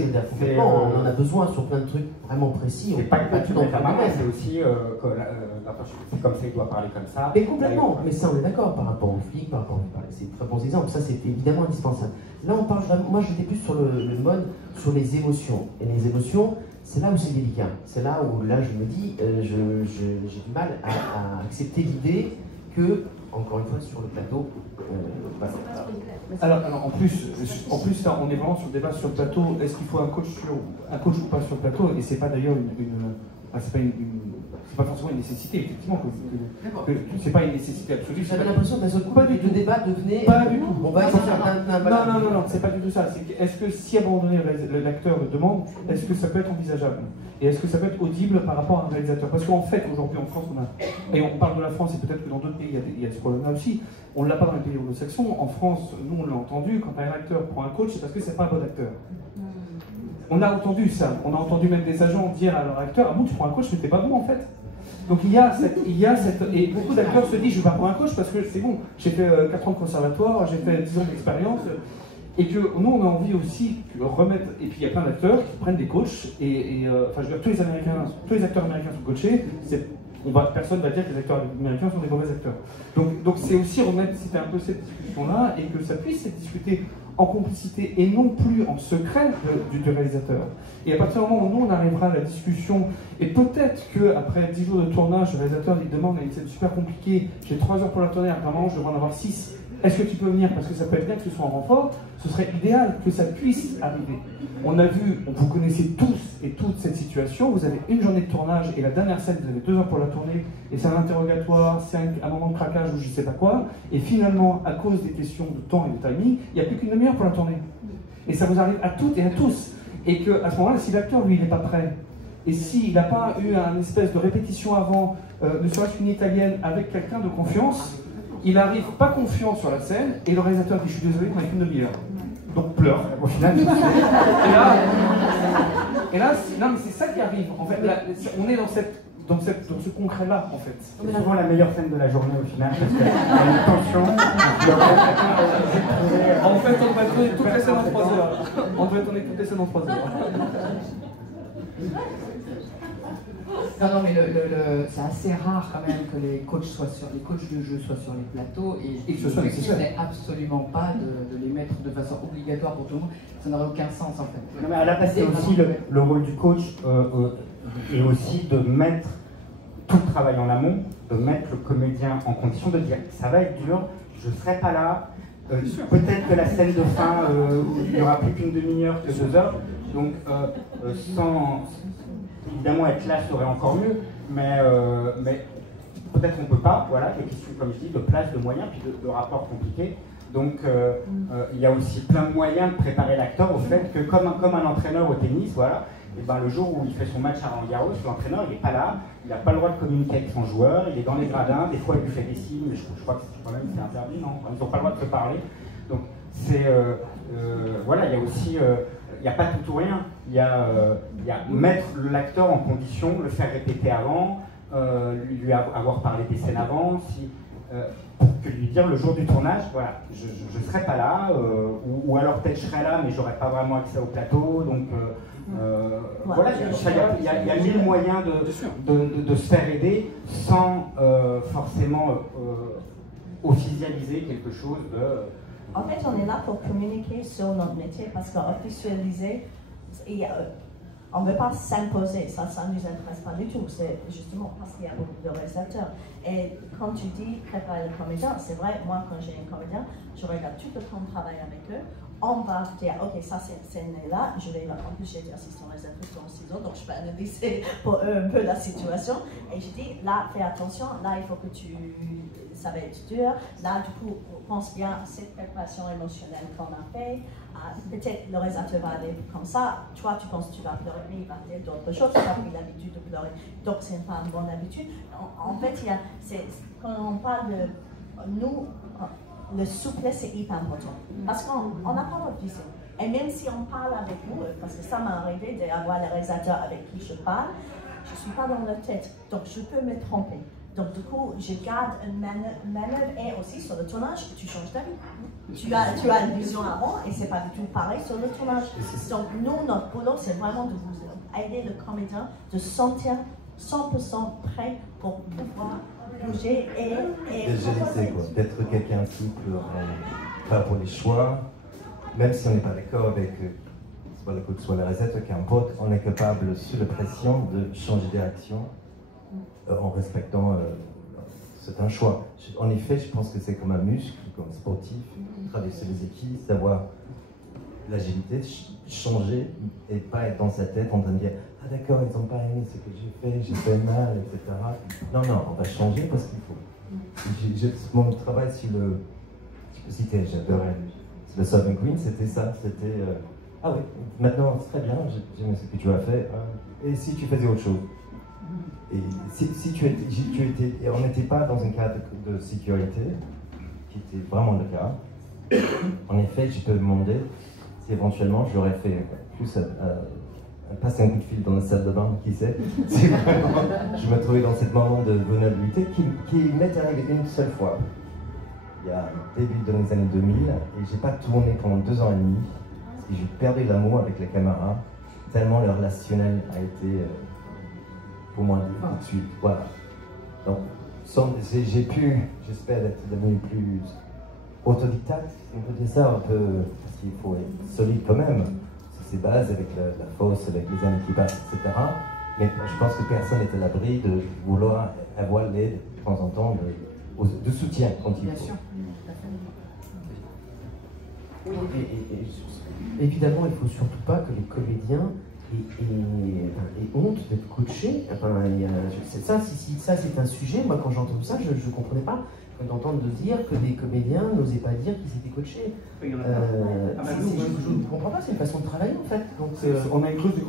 on en a besoin sur plein de trucs vraiment précis. C'est pas que tu mets ta main, c'est aussi c'est comme ça, il doit parler comme ça. Mais complètement, mais ça on est d'accord par rapport aux flics, par rapport c'est très bons exemples, ça c'est évidemment indispensable. Là on parle vraiment, moi j'étais plus sur le mode, sur les émotions. Et les émotions, c'est là où c'est délicat. C'est là où là je me dis, j'ai du mal à accepter l'idée que, encore une fois, sur le plateau, Alors, en plus là, on est vraiment sur le débat sur le plateau. Est-ce qu'il faut un coach ou pas sur le plateau? Et c'est pas d'ailleurs c'est pas forcément une nécessité, effectivement. C'est pas une nécessité absolue. J'avais l'impression que d'un seul coup, le débat devenait. Pas du tout. On va essayer de faire Non, c'est pas du tout ça. Est-ce que si à un moment donné l'acteur le demande, est-ce que ça peut être envisageable? Et est-ce que ça peut être audible par rapport à un réalisateur? Parce qu'en fait, aujourd'hui en France, et on parle de la France, et peut-être que dans d'autres pays, il y a ce problème-là aussi, on ne l'a pas dans les pays anglo-saxons. En France, nous, on l'a entendu, quand un acteur prend un coach, c'est parce que c'est pas un bon acteur. On a entendu ça. On a entendu même des agents dire à leur acteur, ah bon, tu prends un coach, mais t'es pas bon en fait. Donc il y a cette et beaucoup d'acteurs se disent, je vais pas prendre un coach parce que c'est bon, j'ai fait 4 ans de conservatoire, j'ai fait 10 ans d'expérience. Et que nous, on a envie aussi de remettre. Et puis il y a plein d'acteurs qui prennent des coachs. Enfin, je veux dire, tous les acteurs américains sont coachés. Personne ne va dire que les acteurs américains sont des mauvais acteurs. Donc c'est aussi remettre, c'était un peu cette discussion-là, et que ça puisse être discuté en complicité et non plus en secret du réalisateur. Et à partir du moment où nous, on arrivera à la discussion, et peut-être qu'après 10 jours de tournage, le réalisateur lui demande, une scène super compliquée, j'ai 3 heures pour la tourner, apparemment je devrais en avoir 6. Est-ce que tu peux venir? Parce que ça peut être bien que ce soit en renfort, ce serait idéal que ça puisse arriver. On a vu, vous connaissez tous et toutes cette situation, vous avez une journée de tournage et la dernière scène, vous avez 2 heures pour la tourner, et c'est un interrogatoire, c'est un moment de craquage ou je ne sais pas quoi, et finalement, à cause des questions de temps et de timing, il n'y a plus qu'une demi-heure pour la tourner. Et ça vous arrive à toutes et à tous. Et qu'à ce moment-là, si l'acteur, lui, il n'est pas prêt, et s'il n'a pas eu une espèce de répétition avant, ne serait-ce qu'une italienne, avec quelqu'un de confiance, il n'arrive pas confiant sur la scène, et le réalisateur dit, je suis désolé, on n'a qu'une demi-heure. Donc pleure, au final. et là non mais c'est ça qui arrive, en fait, là, on est dans ce concret-là, en fait. C'est souvent la meilleure scène de la journée, au final, parce qu'il y a une tension. En fait, on va tourner toutes les scènes en 3 heures. On devait tourner toutes les scènes en 3 heures. Non, mais c'est assez rare quand même que les coachs de jeu soient sur les plateaux et que ce n'est absolument pas de les mettre de façon obligatoire pour tout le monde. Ça n'aurait aucun sens en fait. Non, mais à la base, c'est aussi le rôle du coach et aussi de mettre tout le travail en amont, de mettre le comédien en condition de dire ça va être dur, je ne serai pas là. Peut-être que la scène de fin, il n'y aura plus qu'une demi-heure, que 2 heures. Donc, sans évidemment être là serait encore mieux, mais peut-être on ne peut pas. Voilà, des questions, comme je dis, de place, de moyens, puis de rapports compliqués. Donc, il y a aussi plein de moyens de préparer l'acteur au fait que, comme un entraîneur au tennis, voilà. Et ben, le jour où il fait son match à Roland-Garros, l'entraîneur il n'est pas là, il n'a pas le droit de communiquer avec son joueur, il est dans les gradins, des fois il lui fait des signes, mais je crois que c'est quand même interdit, non? Ils n'ont pas le droit de se parler. Donc c'est voilà, il y a aussi, il n'y a pas tout ou rien, il y a mettre l'acteur en condition, le faire répéter avant, lui avoir parlé des scènes avant, que lui dire le jour du tournage, voilà, je ne serai pas là, ou alors peut-être je serai là, mais j'aurai pas vraiment accès au plateau, donc voilà, il y a 1000 moyens de se faire aider sans forcément officialiser quelque chose de... En fait, on est là pour communiquer sur notre métier parce qu'officialiser, on ne veut pas s'imposer, ça ne nous intéresse pas du tout, c'est justement parce qu'il y a beaucoup de réalisateurs. Et quand tu dis préparer le comédien, c'est vrai, moi quand j'ai un comédien, je regarde tout le temps de travail avec eux, on va dire, ok, ça c'est une scène-là, je vais, en plus j'ai été assistant réalisatrice dans 6 ans, donc je peux analyser pour eux un peu la situation, et je dis, là, fais attention, là il faut que ça va être dur, là du coup, pense bien à cette préparation émotionnelle qu'on a fait, peut-être le réalisateur va aller comme ça, toi tu penses que tu vas pleurer, mais il va dire d'autres choses, tu as pris l'habitude de pleurer, donc c'est pas une bonne habitude. En fait, quand on parle de nous, le souplesse c'est hyper important, parce qu'on n'a pas notre vision. Et même si on parle avec vous, parce que ça m'est arrivé d'avoir les réalisateurs avec qui je parle, je ne suis pas dans leur tête, donc je peux me tromper. Donc du coup, je garde une manœuvre et aussi sur le tournage, tu changes d'avis. Tu as une vision avant et c'est pas du tout pareil sur le tournage. Donc nous, notre boulot, c'est vraiment de vous aider le comédien de sentir 100% prêt pour pouvoir bouger et D'agilité, quoi. D'être quelqu'un de souple, pas pour les choix, même si on n'est pas d'accord avec soit le coach, soit la recette, qu'importe, on est capable, sous la pression, de changer de direction en respectant certains choix. En effet, je pense que c'est comme un muscle, comme sportif, traverser les équipes, savoir l'agilité, changer et pas être dans sa tête en train de dire ah d'accord, ils n'ont pas aimé ce que j'ai fait mal, etc. Non, on va changer parce qu'il faut. Mon travail sur le. Je peux citer, j'adorais. Le Southern Queen, c'était ça. C'était ah oui, maintenant c'est très bien, j'aime ce que tu as fait. Et si tu faisais autre chose? Et si tu étais. Et on n'était pas dans un cadre de sécurité, qui était vraiment le cas. En effet, je peux me demander si éventuellement j'aurais fait plus passer un coup de fil dans la salle de bain, qui sait. Si vraiment je me trouvais dans ce moment de vulnérabilité qui m'est arrivé une seule fois, il y a début des années 2000, et j'ai pas tourné pendant 2 ans et demi, parce que j'ai perdu l'amour avec les camarades, tellement le relationnel a été, pour moi, tout de suite. Voilà. Donc, j'ai pu, j'espère, être devenu plus autodidacte, si on peut dire ça, un peu, parce qu'il faut être solide quand même, sur ses bases, avec la force, avec les années qui passent, etc. Mais je pense que personne n'est à l'abri de vouloir avoir l'aide de temps en temps de soutien quand il faut. Bien sûr. Oui, et évidemment, il ne faut surtout pas que les comédiens aient honte d'être coachés. Enfin, ça c'est un sujet. Moi, quand j'entends ça, je ne comprenais pas d'entendre dire que des comédiens n'osaient pas dire qu'ils étaient coachés. Je ne comprends pas, c'est une façon de travailler en fait. Donc, on a une clause de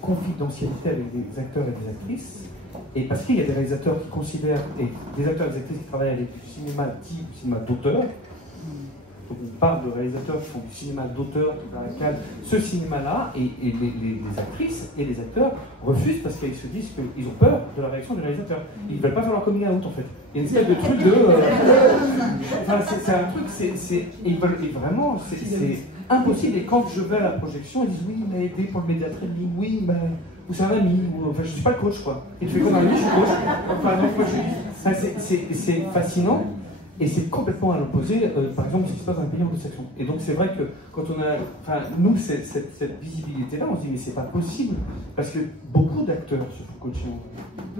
confidentialité avec des acteurs et des actrices. Et parce qu'il y a des réalisateurs qui considèrent, et des acteurs et des actrices qui travaillent avec du cinéma dit cinéma d'auteur. Donc on parle de réalisateurs qui font du cinéma d'auteur, dans lequel ce cinéma-là, et les actrices et les acteurs refusent parce qu'ils se disent qu'ils ont peur de la réaction du réalisateur. Ils ne veulent pas faire leur coming out en fait. Il y a une espèce de truc de. Enfin, c'est un truc, vraiment, c'est impossible. Et quand je vais à la projection, ils disent oui, il m'a aidé pour le média training, oui, mais. Ou c'est un ami, ou enfin je suis pas le coach quoi. Il fait comme un ami, je suis coach. Enfin donc moi je dis, c'est fascinant et c'est complètement à l'opposé, par exemple ce qui se passe dans un pays anglo-saxon. Et donc c'est vrai que quand on a, enfin nous cette visibilité-là, on se dit mais c'est pas possible parce que beaucoup d'acteurs se font coacher.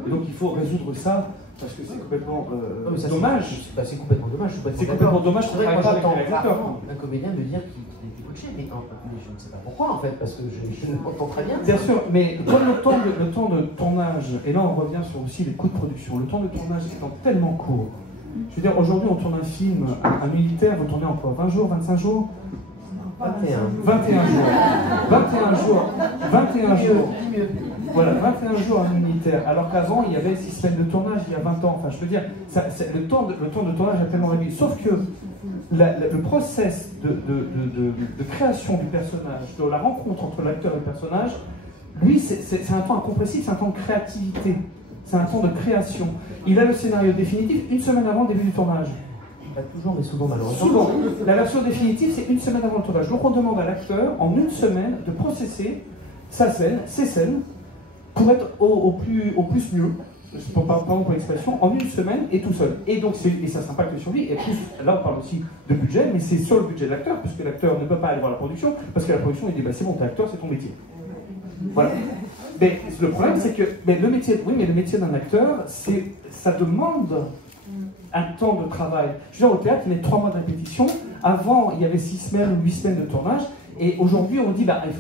Et donc il faut résoudre ça parce que c'est complètement dommage. C'est complètement dommage. C'est complètement dommage qu'on travaille pas avec les acteurs. Un comédien de dire qu'il était coaché, mais je ne sais pas pourquoi en fait, parce que je l'entends très bien. Bien sûr, mais comme le temps de tournage, et là on revient sur aussi les coûts de production, le temps de tournage étant tellement court. Je veux dire, aujourd'hui on tourne un film, un militaire, vous tournez en quoi? 20 jours, 25 jours? 21 jours. Voilà, 21 jours à militaire. Alors qu'avant, il y avait 6 semaines de tournage, il y a 20 ans. Enfin, je veux dire, le temps de tournage a tellement réduit. Sauf que le process de création du personnage, de la rencontre entre l'acteur et le personnage, lui, c'est un temps incompressible, c'est un temps de créativité. C'est un temps de création. Il a le scénario définitif 1 semaine avant le début du tournage. Pas toujours, mais souvent malheureusement. Souvent. La version définitive, c'est 1 semaine avant le tournage. Donc on demande à l'acteur, en 1 semaine, de processer sa scène, ses scènes, pour être au plus mieux, pardon pour l'expression, en 1 semaine et tout seul. Et donc, ça s'impacte sur lui. Et plus, là, on parle aussi de budget, mais c'est sur le budget de l'acteur, puisque l'acteur ne peut pas aller voir la production, parce que la production, il dit, bah, c'est bon, t'es acteur, c'est ton métier. Voilà. Mais le problème, c'est que le métier d'un acteur, ça demande un temps de travail. Je veux dire, au théâtre, il y a 3 mois de répétition. Avant, il y avait 6 semaines ou 8 semaines de tournage. Et aujourd'hui, on dit, bah, tu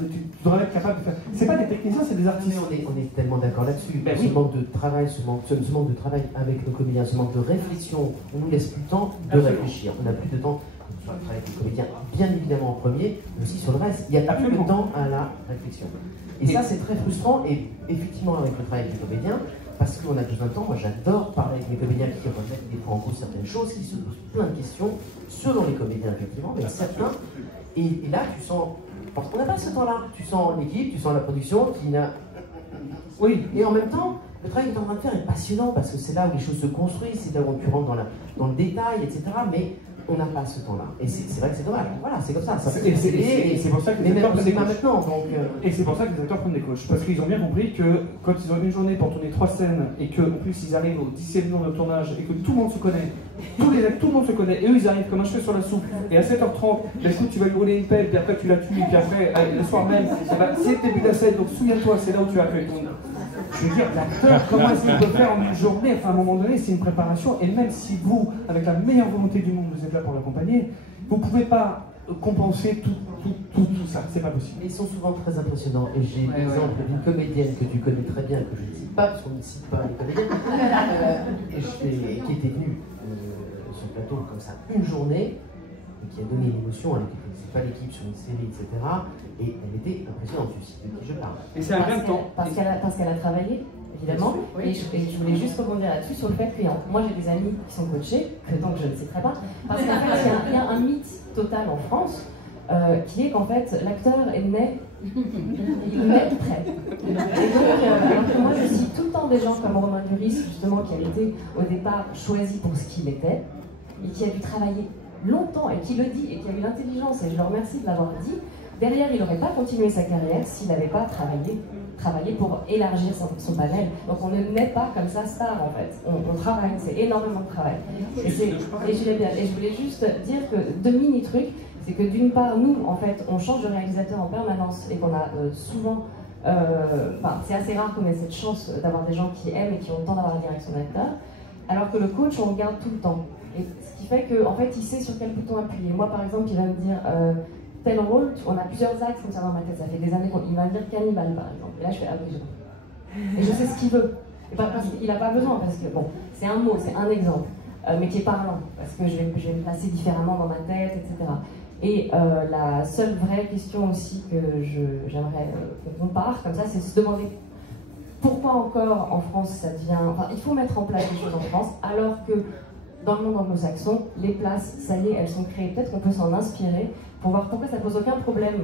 devrais être capable de faire. C'est pas des techniciens, c'est des artistes. On est tellement d'accord là-dessus. Ben ce manque de travail, ce manque de travail avec nos comédiens, ce manque de réflexion, on nous laisse plus le temps de réfléchir. On n'a plus de temps sur le travail avec les comédiens, bien évidemment en premier, mais aussi sur le reste. Il n'y a plus de temps à la réflexion. Et ça, c'est très frustrant. Et effectivement, avec le travail avec les comédiens, parce qu'on a besoin de temps, moi j'adore parler avec mes comédiens qui remettent des fois en cause certaines choses, qui se posent plein de questions, selon les comédiens effectivement, mais certains. Et là, tu sens, parce qu'on n'a pas ce temps-là, tu sens l'équipe, tu sens la production qui n'a. Oui, et en même temps, le travail que tu es en train de faire est passionnant parce que c'est là où les choses se construisent, c'est là où tu rentres dans le détail, etc. Mais on n'a pas ce temps-là. Et c'est vrai que c'est dommage. Voilà, c'est comme ça. Et c'est pour ça que les acteurs prennent des coachs. Et c'est pour ça que les acteurs prennent des coachs. Parce qu'ils ont bien compris que quand ils ont une journée pour tourner 3 scènes et qu'en plus ils arrivent au 10e jour de tournage et que tout le monde se connaît, tout le monde se connaît, et eux ils arrivent comme un cheveu sur la soupe, et à 7h30, écoute, tu vas lui rouler une pelle, puis après tu la tues, et puis après, le soir même, c'est le début de la scène, donc souviens-toi, c'est là où tu as fait ton. Je veux dire, l'acteur, comment est-ce qu'il peut faire en une journée? Enfin, à un moment donné, c'est une préparation, et même si vous, avec la meilleure volonté du monde, vous êtes là pour l'accompagner, vous ne pouvez pas compenser tout ça, c'est pas possible. Mais ils sont souvent très impressionnants, et j'ai l'exemple d'une comédienne que tu connais très bien, que je ne cite pas, parce qu'on ne cite pas les comédiennes, qui était venue sur le plateau comme ça une journée, et qui a donné une émotion à l'équipe, c'est pas l'équipe sur une série, etc. Et elle était impressionnante, tu sais de qui je parle. Et c'est un gain de temps. Parce qu'elle a travaillé, évidemment. Oui. Et je voulais juste rebondir là-dessus sur le fait que moi j'ai des amis qui sont coachés, que donc je ne citerai pas, parce qu'en fait il y a un mythe total en France qui est qu'en fait l'acteur est né, il naît prêt. Et donc, alors que moi je cite tout le temps des gens comme Romain Duris, justement, qui a été au départ choisi pour ce qu'il était, et qui a dû travailler longtemps, et qui le dit, et qui a eu l'intelligence, et je le remercie de l'avoir dit. Derrière, il n'aurait pas continué sa carrière s'il n'avait pas travaillé pour élargir son panel. Donc on ne naît pas comme ça star en fait. On travaille, c'est énormément de travail. Et je voulais juste dire que deux mini-trucs, c'est que d'une part, nous, en fait, on change de réalisateur en permanence et qu'on a souvent... c'est assez rare qu'on ait cette chance d'avoir des gens qui aiment et qui ont le temps d'avoir la direction d'acteur, alors que le coach, on le garde tout le temps. Et ce qui fait qu'en fait, il sait sur quel bouton appuyer. Moi, par exemple, il va me dire... tel rôle, on a plusieurs axes comme ça dans ma tête, ça fait des années qu'il va me dire cannibale par exemple. Et là je fais et je sais ce qu'il veut. Et parce qu'il n'a pas besoin, parce que bon, c'est un mot, c'est un exemple, mais qui est parlant, parce que je vais me placer différemment dans ma tête, etc. Et la seule vraie question aussi que j'aimerais qu'on compare, comme ça, c'est se demander pourquoi encore en France ça devient. Enfin, il faut mettre en place des choses en France, alors que dans le monde anglo-saxon, les places, ça y est, elles sont créées. Peut-être qu'on peut s'en inspirer pour voir pourquoi ça pose aucun problème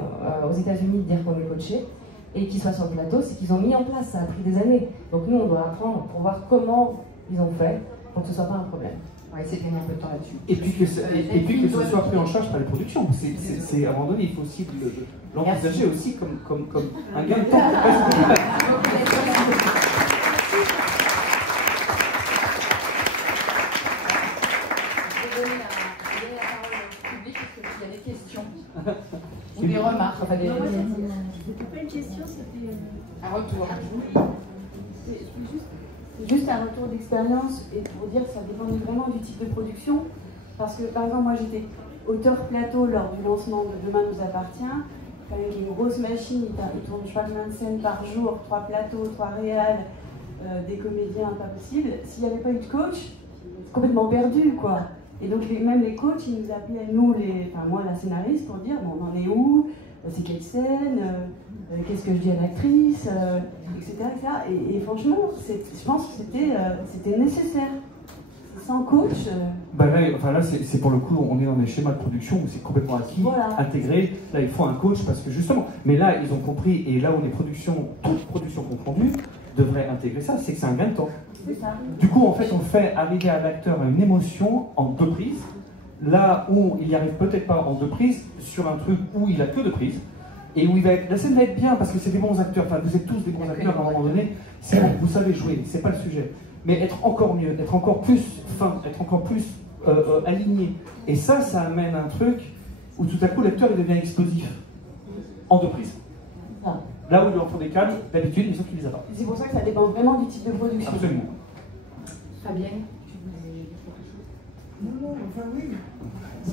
aux États-Unis de dire qu'on est coaché et qu'ils soient sur le plateau, c'est qu'ils ont mis en place, ça a pris des années. Donc nous, on doit apprendre pour voir comment ils ont fait pour que ce soit pas un problème. On va essayer de gagner un peu de temps là-dessus. Et puis que ce soit pris en charge par les productions. C'est à un moment donné, il faut aussi l'envisager aussi comme un gain de temps. Ou des remarques, enfin des... C'était pas une question, c'était un retour. C'est juste un retour d'expérience, et pour dire que ça dépend vraiment du type de production. Parce que par exemple, moi j'étais auteur plateau lors du lancement de Demain nous appartient. Quand même, il y a une grosse machine, il tourne je sais pas combien de scènes par jour, 3 plateaux, 3 réals, des comédiens, pas possible. S'il n'y avait pas eu de coach, c'est complètement perdu quoi. Et donc même les coachs, ils nous appelaient, nous, moi la scénariste, pour dire bon, on en est où, c'est quelle scène, qu'est-ce que je dis à l'actrice, etc. Et franchement, je pense que c'était nécessaire. Sans coach... Là, c'est pour le coup, on est dans des schémas de production où c'est complètement acquis, intégré. Là, il faut un coach parce que justement... Mais là, ils ont compris, et là où les productions, toutes productions confondues, devraient intégrer ça, c'est que c'est un gain de temps. Du coup, en fait, on fait arriver à l'acteur une émotion en 2 prises, là où il n'y arrive peut-être pas en 2 prises, sur un truc où il a que 2 prises, et où la scène va être bien parce que c'est des bons acteurs, enfin vous êtes tous des bons acteurs à un moment donné, c'est bon, vous savez jouer, c'est pas le sujet. Mais être encore mieux, être encore plus fin, être encore plus aligné. Et ça amène un truc où tout à coup l'acteur il devient explosif, en 2 prises. Là où il leur faut des calmes, d'habitude, ils sont qui les attendent. C'est pour ça que ça dépend vraiment du type de production. Absolument. Fabienne? Non, enfin oui. Je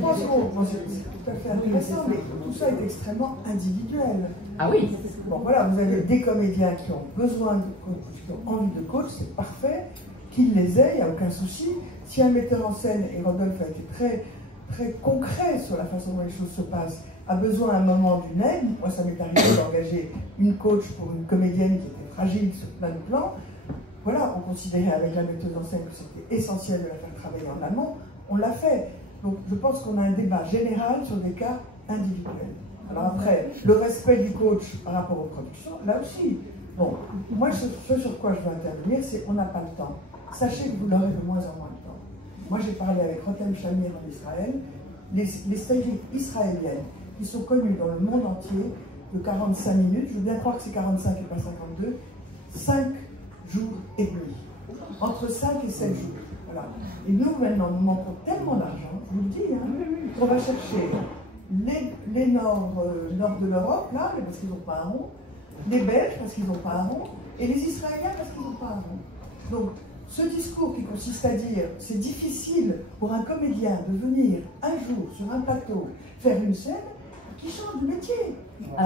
pense que c'est tout à fait intéressant, mais tout ça est extrêmement individuel. Ah oui. Bon voilà, vous avez des comédiens qui ont besoin de coach, qui ont envie de coach, c'est parfait, qu'ils les aient, il n'y a aucun souci. Si un metteur en scène, et Rodolphe a été très concret sur la façon dont les choses se passent, a besoin à un moment d'une aide, moi ça m'est arrivé d'engager une coach pour une comédienne qui était fragile sur plein de plans. Voilà, on considérait avec la metteuse en scène que c'était essentiel de la faire travailler en amont, on l'a fait. Donc je pense qu'on a un débat général sur des cas individuels. Alors après, le respect du coach par rapport aux productions, là aussi. Bon, moi ce sur quoi je veux intervenir, c'est on n'a pas le temps. sachez que vous l'aurez de moins en moins de temps. Moi, j'ai parlé avec Rotem Shamir en Israël, les stylistes israéliennes qui sont connues dans le monde entier de 45 minutes, je veux bien croire que c'est 45 et pas 52, 5 jours et demi. Entre 5 et 7 jours. Voilà. Et nous, maintenant, nous manquons tellement d'argent, je vous le dis, hein, qu'on va chercher les nord de l'Europe, là, parce qu'ils n'ont pas un rond, les Belges, parce qu'ils n'ont pas un rond, et les Israéliens, parce qu'ils n'ont pas un rond. Donc, ce discours qui consiste à dire c'est difficile pour un comédien de venir un jour sur un plateau faire une scène, qui change de métier.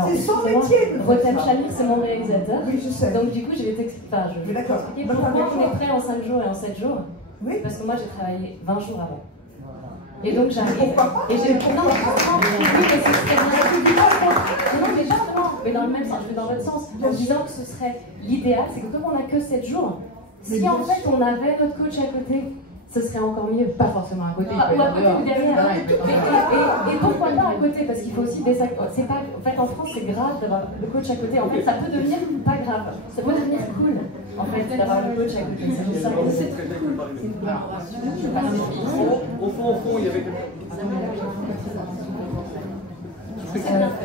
C'est son métier. Rotem Shamir, c'est mon réalisateur. Oui, je sais. Donc du coup, je vais t'expliquer pourquoi on est prêt en 5 jours et en 7 jours. Oui. Parce que moi, j'ai travaillé 20 jours avant. Et donc j'arrive. Pourquoi pas? Et j'ai non, mais justement, mais dans le même sens, je vais dans l'autre sens, en disant que ce serait l'idéal, c'est que comme on n'a que 7 jours, si en fait on avait notre coach à côté, ce serait encore mieux. Pas forcément à côté. Ou à côté ou derrière. Et pourquoi pas à côté? Parce qu'il faut aussi des actes. C'est pas. En fait, en France, c'est grave d'avoir le coach à côté. En fait, ça peut devenir pas grave. Ça peut devenir cool. En fait, d'avoir le coach à côté. C'est cool. Au fond, il y avait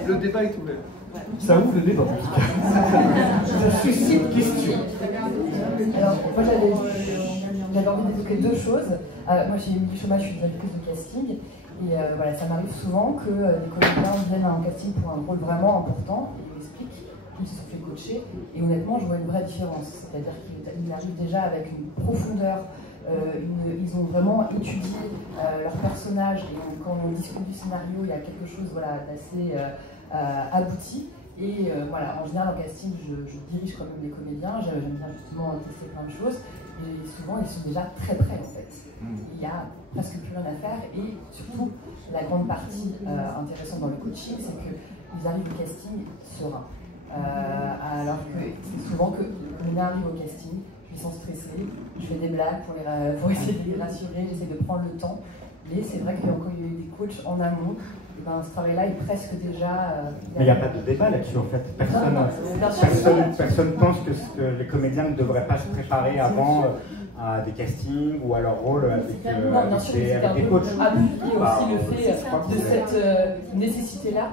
le débat est ouvert. Ça ouvre le débat. Je suscite question. Alors, moi j'avais envie d'évoquer deux choses. Moi j'ai eu du chômage, je suis directrice de casting. Et voilà, ça m'arrive souvent que des comédiens viennent à un casting pour un rôle vraiment important et ils m'expliquent qu'ils se sont fait coacher. Et honnêtement, je vois une vraie différence. C'est-à-dire qu'ils arrivent déjà avec une profondeur. Ils ont vraiment étudié leur personnage et quand on discute du scénario, il y a quelque chose d'assez abouti. Et voilà, en général, en casting, je dirige quand même des comédiens, j'aime bien justement tester plein de choses. Et souvent, ils sont déjà très prêts en fait. Il y a presque plus rien à faire. Et surtout, la grande partie intéressante dans le coaching, c'est qu'ils arrivent au casting serein. Alors que c'est souvent que on arrive au casting, ils sont stressés, je fais des blagues pour essayer de les rassurer, j'essaie de prendre le temps. Mais c'est vrai que quand il y a eu des coachs en amont, ce travail-là est presque déjà... Mais il n'y a pas de débat là-dessus en fait. Personne pense que les comédiens ne devraient pas se préparer avant à des castings ou à leur rôle avec des coachs. Appuyer aussi le fait de cette nécessité-là.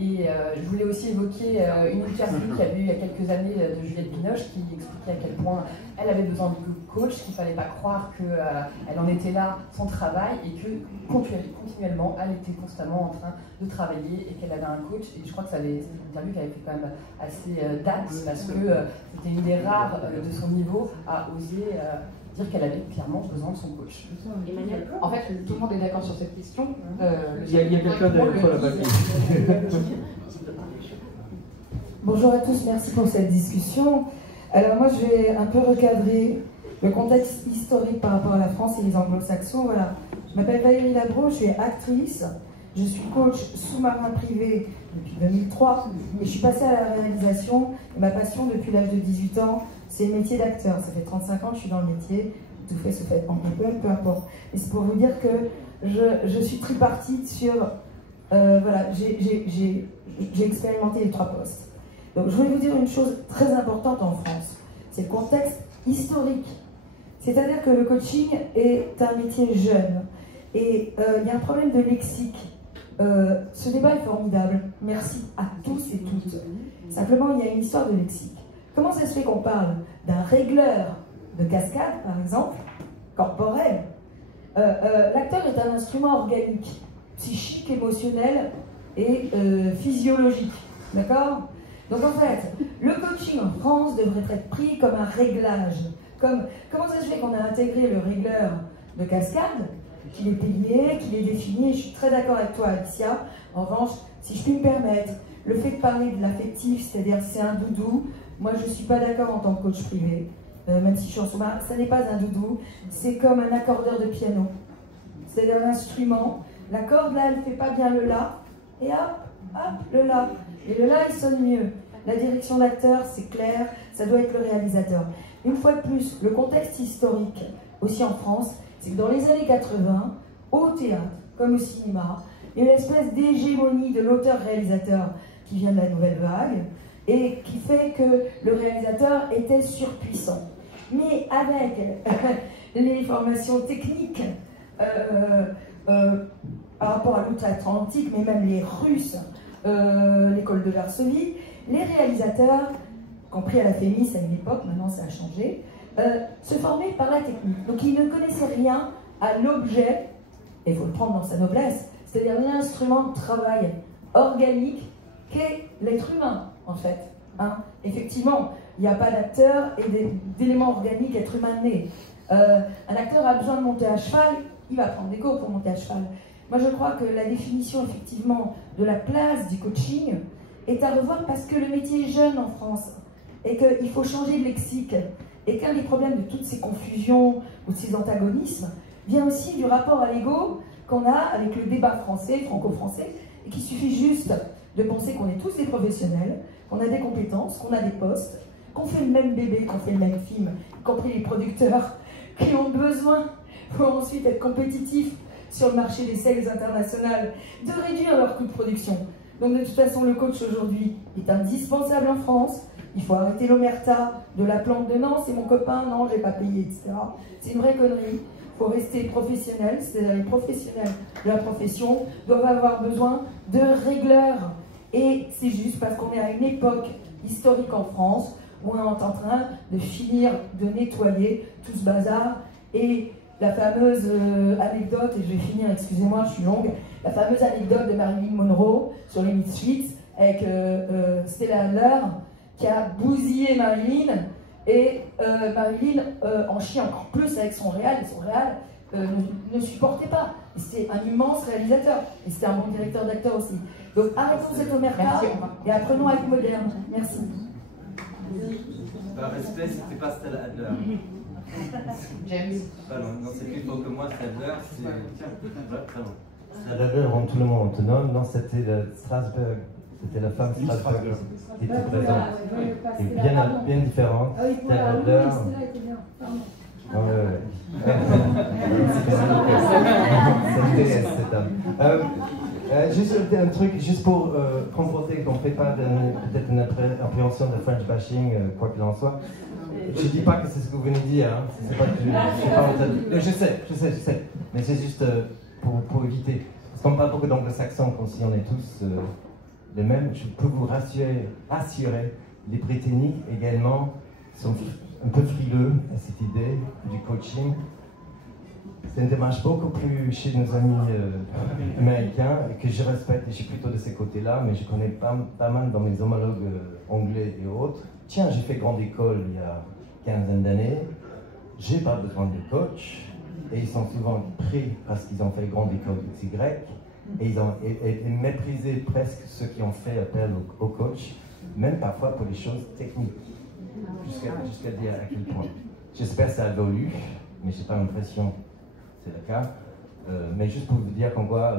Et je voulais aussi évoquer une interview qu'il y a eu il y a quelques années de Juliette Binoche qui expliquait à quel point elle avait besoin de coach, qu'il ne fallait pas croire qu'elle en était là sans travail et que continuellement elle était constamment en train de travailler et qu'elle avait un coach. Et je crois que c'était une interview qui avait fait quand même assez date parce que c'était une des rares de son niveau à oser dire qu'elle avait clairement besoin de son coach. Emmanuel, en fait, tout le monde est d'accord sur cette question. Il y a quelqu'un derrière toi là-bas. Bonjour à tous, merci pour cette discussion. Alors moi, je vais un peu recadrer le contexte historique par rapport à la France et les anglo-saxons. Voilà. Je m'appelle Valérie Labro, je suis actrice, je suis coach sous-marin privé depuis 2003 et je suis passée à la réalisation. Et ma passion depuis l'âge de 18 ans, c'est le métier d'acteur. Ça fait 35 ans que je suis dans le métier, tout fait se fait en peu importe. Et c'est pour vous dire que je suis tripartite sur... voilà, j'ai expérimenté les 3 postes. Donc je voulais vous dire une chose très importante en France, c'est le contexte historique. C'est-à-dire que le coaching est un métier jeune et il y a un problème de lexique. Ce débat est formidable, merci à tous et toutes. Simplement, il y a une histoire de lexique. Comment ça se fait qu'on parle d'un régleur de cascade, par exemple, corporel? L'acteur est un instrument organique, psychique, émotionnel et physiologique. D'accord? Donc en fait, le coaching en France devrait être pris comme un réglage. Comment ça se fait qu'on a intégré le régleur de cascade, qu'il est payé, qu'il est défini? Je suis très d'accord avec toi, Alicia. En revanche, si je puis me permettre, le fait de parler de l'affectif, c'est-à-dire c'est un doudou, moi je ne suis pas d'accord en tant que coach privé. Même si je suis en sous-marin, ça n'est pas un doudou, c'est comme un accordeur de piano. C'est-à-dire un instrument, la corde là, elle ne fait pas bien le la, et hop, le la. Et le la, il sonne mieux. La direction d'acteur, c'est clair, ça doit être le réalisateur. Une fois de plus, le contexte historique, aussi en France, c'est que dans les années 80, au théâtre, comme au cinéma, il y a une espèce d'hégémonie de l'auteur-réalisateur qui vient de la nouvelle vague, et qui fait que le réalisateur était surpuissant. mais avec les formations techniques par rapport à l'outre-Atlantique, mais même les Russes, l'école de Varsovie, les réalisateurs, compris à la FEMIS à une époque, maintenant ça a changé, se formaient par la technique. Donc ils ne connaissaient rien à l'objet, et il faut le prendre dans sa noblesse, c'est-à-dire l'instrument de travail organique qu'est l'être humain, en fait. Hein. Effectivement, il n'y a pas d'acteur et d'éléments organiques être humain né. Un acteur a besoin de monter à cheval, il va prendre des cours pour monter à cheval. Moi, je crois que la définition, effectivement, de la place du coaching est à revoir parce que le métier est jeune en France et qu'il faut changer de lexique. Et qu'un des problèmes de toutes ces confusions ou de ces antagonismes vient aussi du rapport à l'ego qu'on a avec le débat français, franco-français, et qu'il suffit juste de penser qu'on est tous des professionnels, qu'on a des compétences, qu'on a des postes, qu'on fait le même bébé, qu'on fait le même film, y compris les producteurs qui ont besoin, pour ensuite être compétitifs sur le marché des sales internationales, de réduire leur coût de production. Donc de toute façon, le coach aujourd'hui est indispensable en France. Il faut arrêter l'omerta de la plante de non, c'est mon copain, non, j'ai pas payé, etc. C'est une vraie connerie. Il faut rester professionnel, c'est-à-dire les professionnels de la profession doivent avoir besoin de règleurs. Et c'est juste parce qu'on est à une époque historique en France où on est en train de finir de nettoyer tout ce bazar. Et la fameuse anecdote, et je vais finir, excusez-moi, je suis longue, la fameuse anecdote de Marilyn Monroe sur les Misfits avec Stella Adler qui a bousillé Marilyn et Marilyn en chie encore plus avec son réal, et son réal ne supportait pas. C'était un immense réalisateur et c'était un bon directeur d'acteur aussi. Donc arrêtons cette omerta et apprenons à être moderne. Merci. Par respect, c'était pas Stella Adler. James. Non, c'est plus fort que moi, Stella Adler, c'est. Tiens, très bon. Stella Adler rend tout le monde autonome. Non, c'était Strasberg. C'était la femme Strasberg qui était présente. Et bien différente. Stella Adler. Ça m'intéresse cette dame. Juste un truc, juste pour conforter qu'on ne fait pas peut-être une appréhension de French bashing, quoi qu'il en soit. Je ne dis pas que c'est ce que vous venez de dire, hein. C'est pas que je sais, mais c'est juste pour éviter. Parce qu'on parle beaucoup d'anglo-saxons, comme si on est tous les mêmes. Je peux vous rassurer, les Britanniques également sont un peu frileux à cette idée du coaching. C'est une démarche beaucoup plus chez nos amis américains, que je respecte et je suis plutôt de ces côtés-là, mais je connais pas mal dans mes homologues anglais et autres. Tiens, j'ai fait grande école il y a quinzaine d'années, j'ai pas besoin de coach, et ils sont souvent pris parce qu'ils ont fait grande école XY, et ils ont méprisé presque ceux qui ont fait appel au coach, même parfois pour les choses techniques, jusqu'à dire à quel point. J'espère que ça évolue, mais je n'ai pas l'impression que c'est le cas. Mais juste pour vous dire qu'en quoi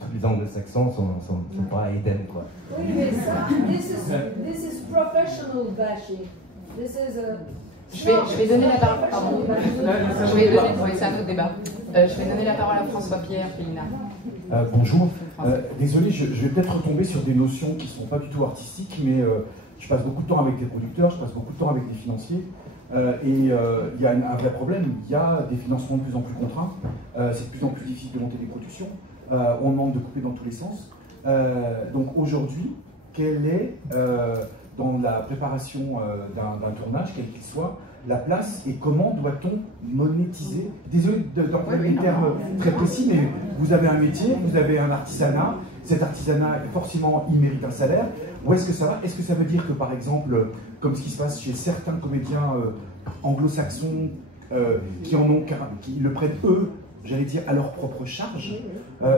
tous les anglo-saxons sont pas Eden, quoi. Oui, mais ça, this is professional bashing. This is a... Je vais donner la parole. Pardon. C'est un autre débat. Je vais donner la parole à François-Pierre Pélina. Bonjour. Désolé, je vais peut-être retomber sur des notions qui ne sont pas du tout artistiques, mais je passe beaucoup de temps avec des producteurs, je passe beaucoup de temps avec des financiers. Et il y a un vrai problème, il y a des financements de plus en plus contraints, c'est de plus en plus difficile de monter des productions, on demande de couper dans tous les sens. Donc aujourd'hui, quelle est, dans la préparation d'un tournage, quel qu'il soit, la place et comment doit-on monétiser? Désolé d'employer des termes très précis, mais vous avez un métier, vous avez un artisanat, cet artisanat, forcément, il mérite un salaire. Où est-ce que ça va? Est-ce que ça veut dire que, par exemple, comme ce qui se passe chez certains comédiens anglo-saxons qui le prêtent eux, j'allais dire, à leur propre charge,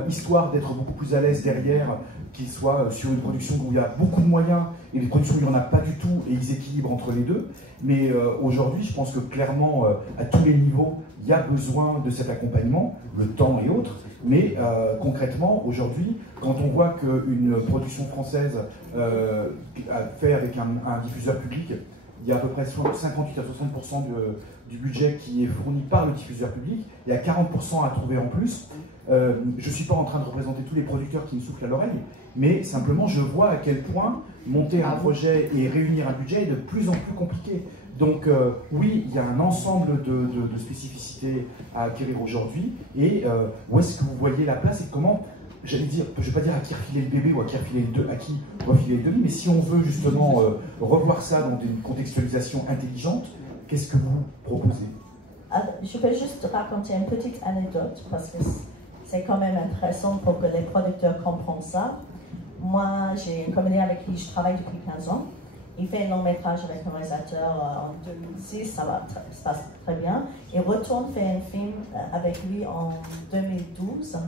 histoire d'être beaucoup plus à l'aise derrière, qu'ils soient sur une production où il y a beaucoup de moyens et des productions où il n'y en a pas du tout et ils équilibrent entre les deux. Mais aujourd'hui, je pense que clairement, à tous les niveaux, il y a besoin de cet accompagnement, le temps et autres. Mais concrètement, aujourd'hui, quand on voit qu'une production française fait avec un diffuseur public, il y a à peu près 58 à 60% du budget qui est fourni par le diffuseur public, il y a 40% à trouver en plus. Je ne suis pas en train de représenter tous les producteurs qui me soufflent à l'oreille, mais simplement je vois à quel point monter un projet et réunir un budget est de plus en plus compliqué. Donc oui, il y a un ensemble de spécificités à acquérir aujourd'hui, et où est-ce que vous voyez la place et comment, j'allais dire, je ne vais pas dire à qui refiler le bébé ou à qui refiler le demi, mais si on veut justement revoir ça dans une contextualisation intelligente, qu'est-ce que vous proposez? Je peux juste raconter une petite anecdote parce que c'est quand même intéressant pour que les producteurs comprennent ça. Moi, j'ai un comédien avec qui je travaille depuis 15 ans. Il fait un long métrage avec un réalisateur en 2006, ça se passe très bien. Il retourne faire un film avec lui en 2012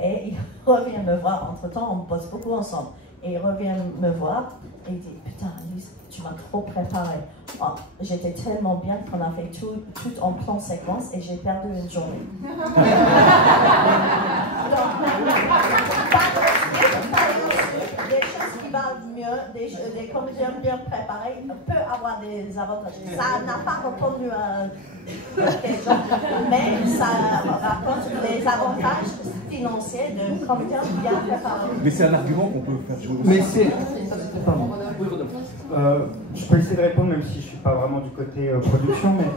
et il revient me voir. Entre-temps, on bosse beaucoup ensemble. Et il revient me voir et il dit « Putain, Lise, tu m'as trop préparé. Oh, j'étais tellement bien qu'on a fait tout en plan séquence et j'ai perdu une journée. » Des choses qui valent mieux, des comédiens bien préparés peuvent avoir des avantages. Ça n'a pas répondu à question, mais ça rapporte des avantages financiers de comédiens bien préparés. Mais c'est un argument qu'on peut faire jouer. Mais c'est... Pardon. Je peux essayer de répondre, même si je ne suis pas vraiment du côté production, mais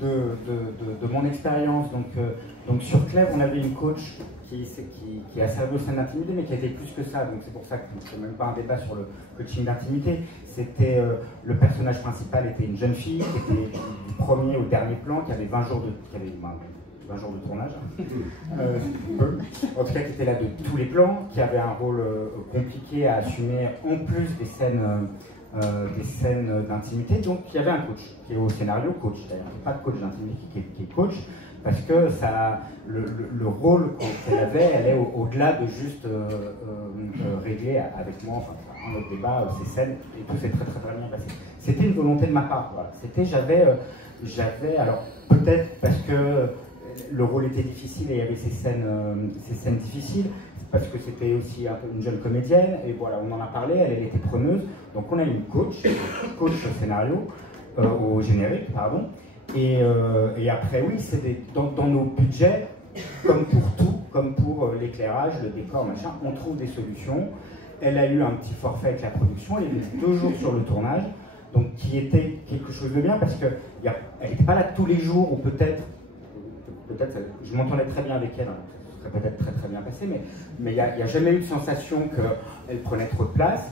de mon expérience. Donc sur Clèves, on avait une coach qui a servi au sein d'intimité, mais qui était plus que ça. Donc c'est pour ça que je ne fais même pas un débat sur le coaching d'intimité. C'était le personnage principal était une jeune fille qui était du premier au dernier plan, qui avait 20 jours de tournage, en tout cas qui était là de tous les plans, qui avait un rôle compliqué à assumer en plus des scènes d'intimité. Donc il y avait un coach qui est au scénario coach, d'ailleurs pas de coach d'intimité qui est coach, parce que ça, le rôle qu'elle avait, elle est au-delà de juste régler avec moi, enfin un autre débat, ces scènes, et tout s'est très bien passé. C'était une volonté de ma part, voilà. J'avais, alors peut-être parce que le rôle était difficile et il y avait ces scènes difficiles, parce que c'était aussi un peu une jeune comédienne, et voilà, on en a parlé, elle était preneuse, donc on a une coach au scénario, au générique, pardon, et après oui, c'est dans nos budgets, comme pour tout, comme pour l'éclairage, le décor, machin, on trouve des solutions. Elle a eu un petit forfait avec la production, elle était 2 jours sur le tournage, donc qui était quelque chose de bien, parce qu'elle n'était pas là tous les jours, ou peut-être je m'entendais très bien avec elle, hein, ça serait peut-être très bien passé, mais il n'y a jamais eu de sensation qu'elle prenait trop de place.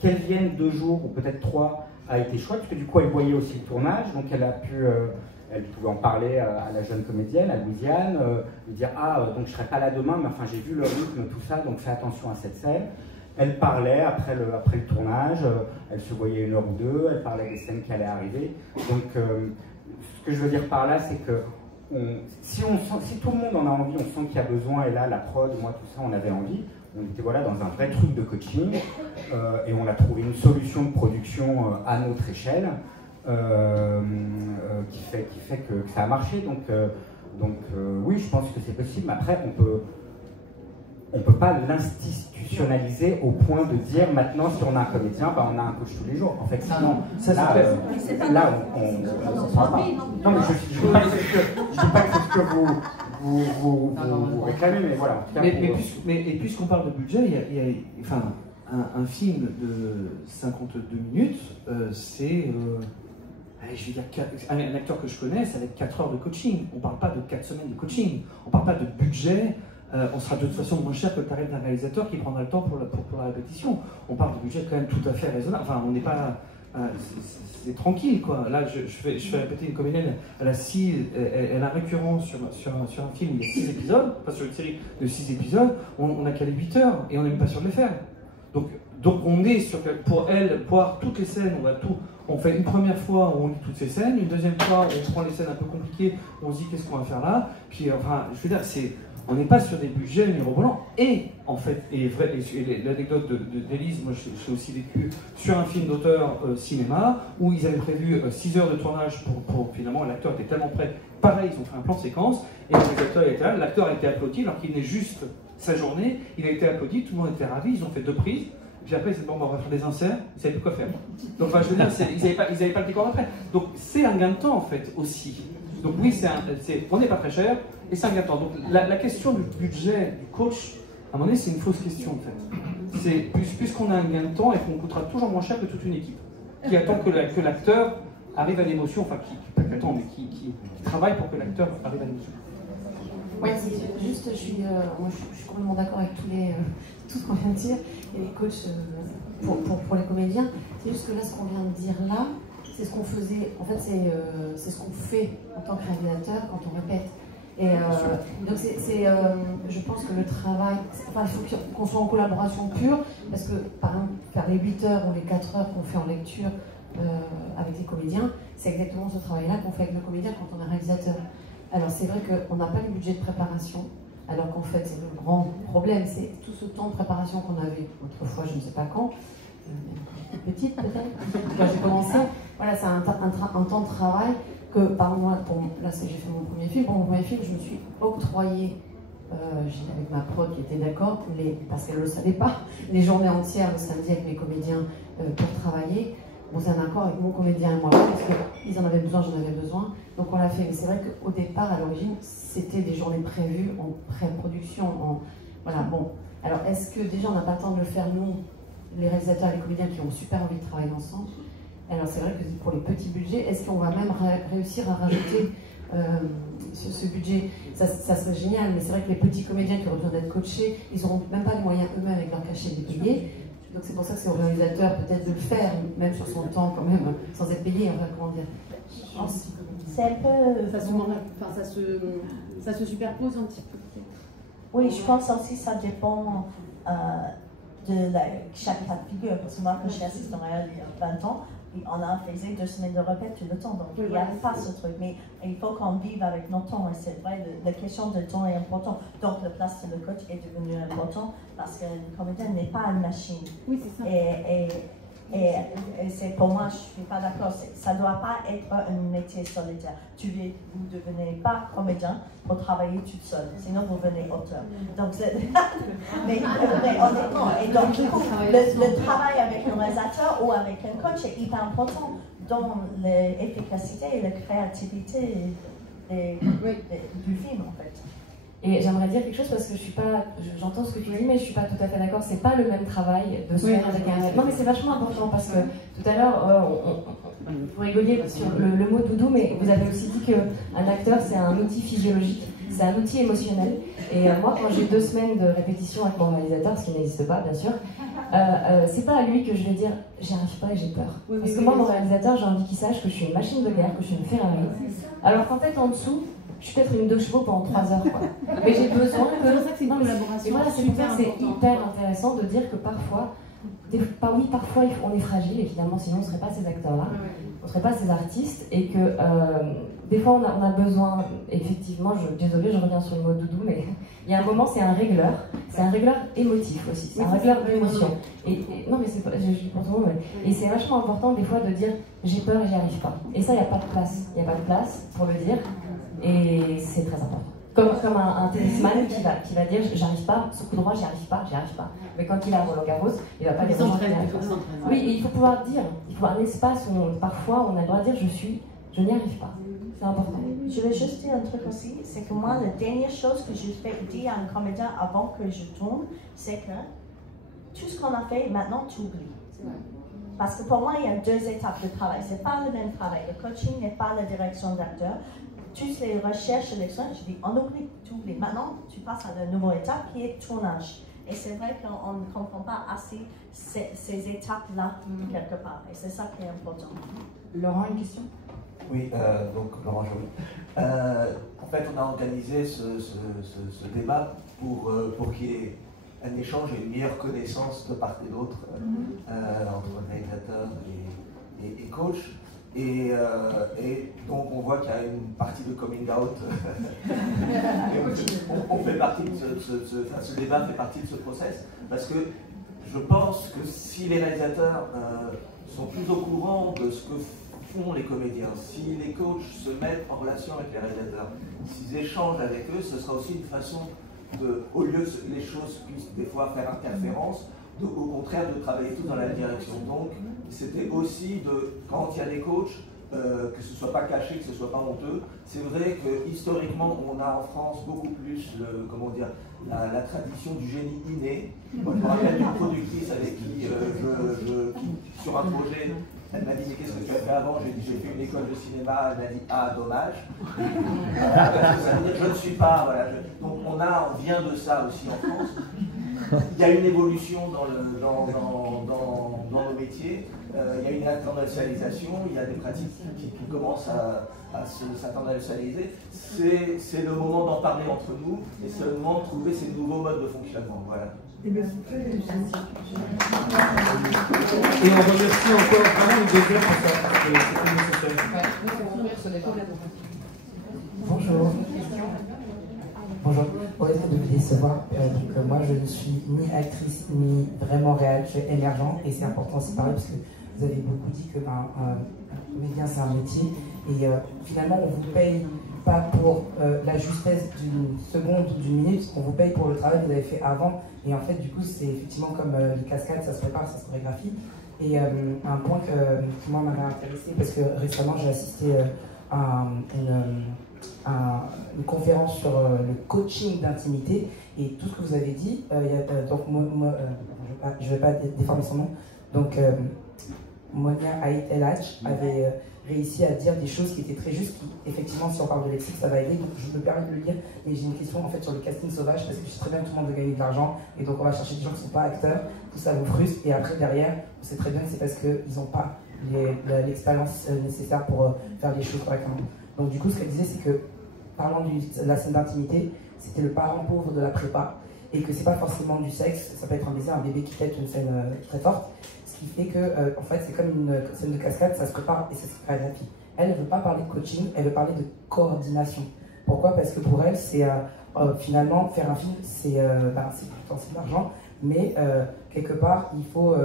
Qu'elle vienne 2 jours, ou peut-être 3, a été chouette, parce que du coup elle voyait aussi le tournage, donc elle pouvait en parler à la jeune comédienne, à Louisiane, lui dire « Ah, donc je ne serai pas là demain, mais enfin j'ai vu le rythme, tout ça, donc fais attention à cette scène. » Elle parlait après le tournage, elle se voyait 1 heure ou 2, elle parlait des scènes qui allaient arriver. Donc ce que je veux dire par là, c'est que si tout le monde en a envie, on sent qu'il y a besoin, et là la prod, moi tout ça, on avait envie, on était voilà, dans un vrai truc de coaching, et on a trouvé une solution de production à notre échelle, qui fait que ça a marché. Donc oui, je pense que c'est possible, mais après on peut pas l'institutionnaliser au point de dire maintenant si on a un comédien, bah, on a un coach tous les jours. En fait, sinon, là, on parle pas. Non, mais je dis pas que c'est ce que vous réclamez, mais voilà. Mais puisqu'on parle de budget, il y a enfin, un film de 52 minutes, c'est... je vais dire, un acteur que je connais, ça va être 4 heures de coaching. On ne parle pas de 4 semaines de coaching. On ne parle pas de budget. On sera de toute façon moins cher que le tarif d'un réalisateur qui prendra le temps pour la répétition. On parle de budget quand même tout à fait raisonnable. Enfin, on n'est pas... c'est tranquille, quoi. Là, je fais répéter une comédienne, elle a récurrent sur un film, il y a 6 épisodes, pas sur une série de 6 épisodes, on a calé 8 heures et on n'est même pas sûr de les faire. Donc on est sur... Pour elle, voir toutes les scènes, on fait une première fois où on lit toutes ces scènes, une deuxième fois on prend les scènes un peu compliquées, on se dit qu'est-ce qu'on va faire là, puis enfin, je veux dire, on n'est pas sur des budgets mirobolants. Et en fait, l'anecdote d'Élise, moi j'ai aussi vécu sur un film d'auteur cinéma où ils avaient prévu 6 heures de tournage pour finalement l'acteur était tellement prêt. Pareil, ils ont fait un plan de séquence et le réalisateur était là, l'acteur a été applaudi alors qu'il venait juste sa journée, il a été applaudi, tout le monde était ravi, ils ont fait 2 prises. Puis après, c'est bon, on va faire des inserts, ils ne savaient plus quoi faire. Donc, enfin, je veux dire, ils n'avaient pas le décor après. Donc, c'est un gain de temps, en fait, aussi. Donc, oui, on n'est pas très cher, et c'est un gain de temps. Donc, la question du budget du coach, à un moment donné, c'est une fausse question, en fait. C'est puisqu'on a un gain de temps et qu'on coûtera toujours moins cher que toute une équipe, qui attend que l'acteur arrive à l'émotion, enfin pas qui attend, mais qui travaille pour que l'acteur arrive à l'émotion. Oui, juste, je suis complètement d'accord avec tout ce qu'on vient de dire, et les coachs pour les comédiens. C'est juste que là, ce qu'on vient de dire là, c'est ce qu'on faisait, en fait, c'est ce qu'on fait en tant que réalisateur quand on répète. Et donc, je pense que le travail, enfin, il faut qu'on soit en collaboration pure, parce que, par exemple, faire les 8 heures ou les 4 heures qu'on fait en lecture avec les comédiens, c'est exactement ce travail-là qu'on fait avec le comédien quand on est réalisateur. Alors c'est vrai qu'on n'a pas le budget de préparation, alors qu'en fait c'est le grand problème, c'est tout ce temps de préparation qu'on avait autrefois, je ne sais pas quand, petite peut-être, quand j'ai commencé, voilà, c'est un temps de travail que par moi, là j'ai fait mon premier film, pour mon premier film je me suis octroyé, avec ma prod qui était d'accord, parce qu'elle ne le savait pas, les journées entières le samedi avec mes comédiens pour travailler. Bon, c'est un accord avec mon comédien et moi, parce qu'ils en avaient besoin, j'en avais besoin, donc on l'a fait. Mais c'est vrai qu'au départ, à l'origine, c'était des journées prévues en pré-production. Voilà, bon. Alors, est-ce que déjà, on n'a pas le temps de le faire, nous, les réalisateurs et les comédiens qui ont super envie de travailler ensemble? Alors, c'est vrai que pour les petits budgets, est-ce qu'on va même réussir à rajouter ce budget? Ça serait génial, mais c'est vrai que les petits comédiens qui auraient besoin d'être coachés, ils n'auront même pas les moyens eux-mêmes avec leur cachet de les payer. Donc c'est pour ça que c'est au réalisateur peut-être de le faire, même sur son temps quand même, sans être payé, on va comment dire. C'est un peu... Ça se superpose un petit peu. Oui, je pense aussi que ça dépend de chaque cas de figure. Parce que moi, quand je suis assistant réel il y a 20 ans, on a fait 2 semaines de répète tout le temps. Donc il n'y a pas ce truc. Mais il faut qu'on vive avec nos temps. Et c'est vrai, la question de temps est importante. Donc la place de le coach est devenue importante parce que le comédien n'est pas une machine. Oui, c'est ça. Et c'est pour moi, je ne suis pas d'accord. Ça ne doit pas être un métier solitaire. Vous ne devenez pas comédien pour travailler toute seule. Sinon, vous devenez auteur. Donc, mais honnêtement, et donc, du coup, le travail avec un réalisateur ou avec un coach est hyper important dans l'efficacité et la créativité du film, en fait. Et j'aimerais dire quelque chose parce que j'entends ce que tu dis, mais je ne suis pas tout à fait d'accord. C'est pas le même travail de se faire avec un. Non, mais c'est vachement important parce que tout à l'heure, vous rigoliez sur le mot doudou, mais vous avez aussi dit qu'un acteur, c'est un outil physiologique, c'est un outil émotionnel. Et moi, quand j'ai 2 semaines de répétition avec mon réalisateur, ce qui n'existe pas, bien sûr, c'est pas à lui que je vais dire j'y arrive pas et j'ai peur. Parce que moi, mon réalisateur, j'ai envie qu'il sache que je suis une machine de guerre, que je suis une Ferrari. Alors qu'en fait, en dessous, je suis peut-être une 2 chevaux pendant 3 heures, quoi. Mais j'ai besoin que... C'est pour ça que c'est une collaboration. Et voilà, c'est pour ça que c'est hyper intéressant de dire que parfois, parfois on est fragile, évidemment, sinon on ne serait pas ces acteurs-là, on ne serait pas ces artistes, et que des fois on a besoin, effectivement, désolée, je reviens sur le mot doudou, mais il y a un moment, c'est un régleur émotif aussi, c'est un régleur d'émotion. Non, mais c'est pas, je pense au mot, mais et c'est vachement important des fois de dire j'ai peur et j'y arrive pas. Et ça, il n'y a pas de place, il n'y a pas de place pour le dire. Et c'est très important. Comme un tennisman qui va dire j'arrive pas, ce coup droit j'y arrive pas. Mais quand il a Roland Garros, il va pas dire oui, et il faut pouvoir dire, il faut un espace où parfois on a le droit de dire je n'y arrive pas. C'est important. Je vais juste dire un truc aussi, c'est que moi la dernière chose que je fais dire à un comédien avant que je tourne, c'est que tout ce qu'on a fait maintenant tu oublies. Parce que pour moi il y a 2 étapes de travail, c'est pas le même travail. Le coaching n'est pas la direction d'acteur. Toutes les recherches et l'expérience, je dis, on oublie, tu oublies. Maintenant, tu passes à la nouvelle étape qui est tournage. Et c'est vrai qu'on ne comprend pas assez ces étapes-là, quelque part. Et c'est ça qui est important. Laurent, une question? Oui, donc Laurent Joly. En fait, on a organisé ce débat pour qu'il y ait un échange et une meilleure connaissance de part et d'autre entre réalisateur et coach. Et donc on voit qu'il y a une partie de coming out. on fait partie de ce débat fait partie de ce process, parce que je pense que si les réalisateurs sont plus au courant de ce que font les comédiens, si les coachs se mettent en relation avec les réalisateurs, s'ils échangent avec eux, ce sera aussi une façon de, au lieu que les choses puissent des fois faire interférence, au contraire de travailler tous dans la même direction. Donc c'était aussi quand il y a des coachs, que ce ne soit pas caché, que ce ne soit pas honteux. C'est vrai que historiquement, on a en France beaucoup plus la tradition du génie inné. Moi, je me rappelle d'une productrice avec qui, sur un projet, Elle m'a dit, mais qu'est-ce que tu as fait avant? J'ai dit, j'ai fait une école de cinéma. Elle m'a dit, ah, dommage. Ça veut dire, je ne suis pas, voilà. Donc on vient de ça aussi en France. Il y a une évolution dans nos métiers, il y a une internationalisation, il y a des pratiques qui commencent à s'internationaliser. C'est le moment d'en parler entre nous et c'est le moment de trouver ces nouveaux modes de fonctionnement. Voilà. Et bien, c'est très Et on remercie encore vraiment les deux heures pour ça, parce que c'est nécessaire. Bonjour. Bonjour. Au risque de vous décevoir, moi je ne suis ni actrice ni vraiment réelle, je suis émergent et c'est important aussi de parler parce que vous avez beaucoup dit que un comédien c'est un métier et finalement on ne vous paye pas pour la justesse d'une seconde ou d'une minute, on vous paye pour le travail que vous avez fait avant et en fait du coup c'est effectivement comme les cascades, ça se prépare, ça se chorégraphie et un point qui moi m'avait intéressé parce que récemment j'ai assisté à une conférence sur le coaching d'intimité et tout ce que vous avez dit, donc je ne vais pas déformer son nom, donc Monia Haït El Hadj avait réussi à dire des choses qui étaient très justes, qui effectivement si on parle de lexique ça va aider, donc je me permets de le lire, mais j'ai une question en fait sur le casting sauvage parce que je sais très bien que tout le monde veut gagner de l'argent et donc on va chercher des gens qui ne sont pas acteurs, tout ça vous frustre et après derrière on sait très bien que c'est parce qu'ils n'ont pas l'expérience nécessaire pour faire les choses correctement. Donc du coup ce qu'elle disait c'est que parlant de la scène d'intimité, c'était le parent pauvre de la prépa et que c'est pas forcément du sexe, ça peut être un bébé qui tète une scène très forte, ce qui fait que en fait c'est comme une scène de cascade, ça se prépare et ça se chorégraphie. Elle ne veut pas parler de coaching, elle veut parler de coordination. Pourquoi? Parce que pour elle c'est finalement faire un film c'est de l'argent, mais quelque part il faut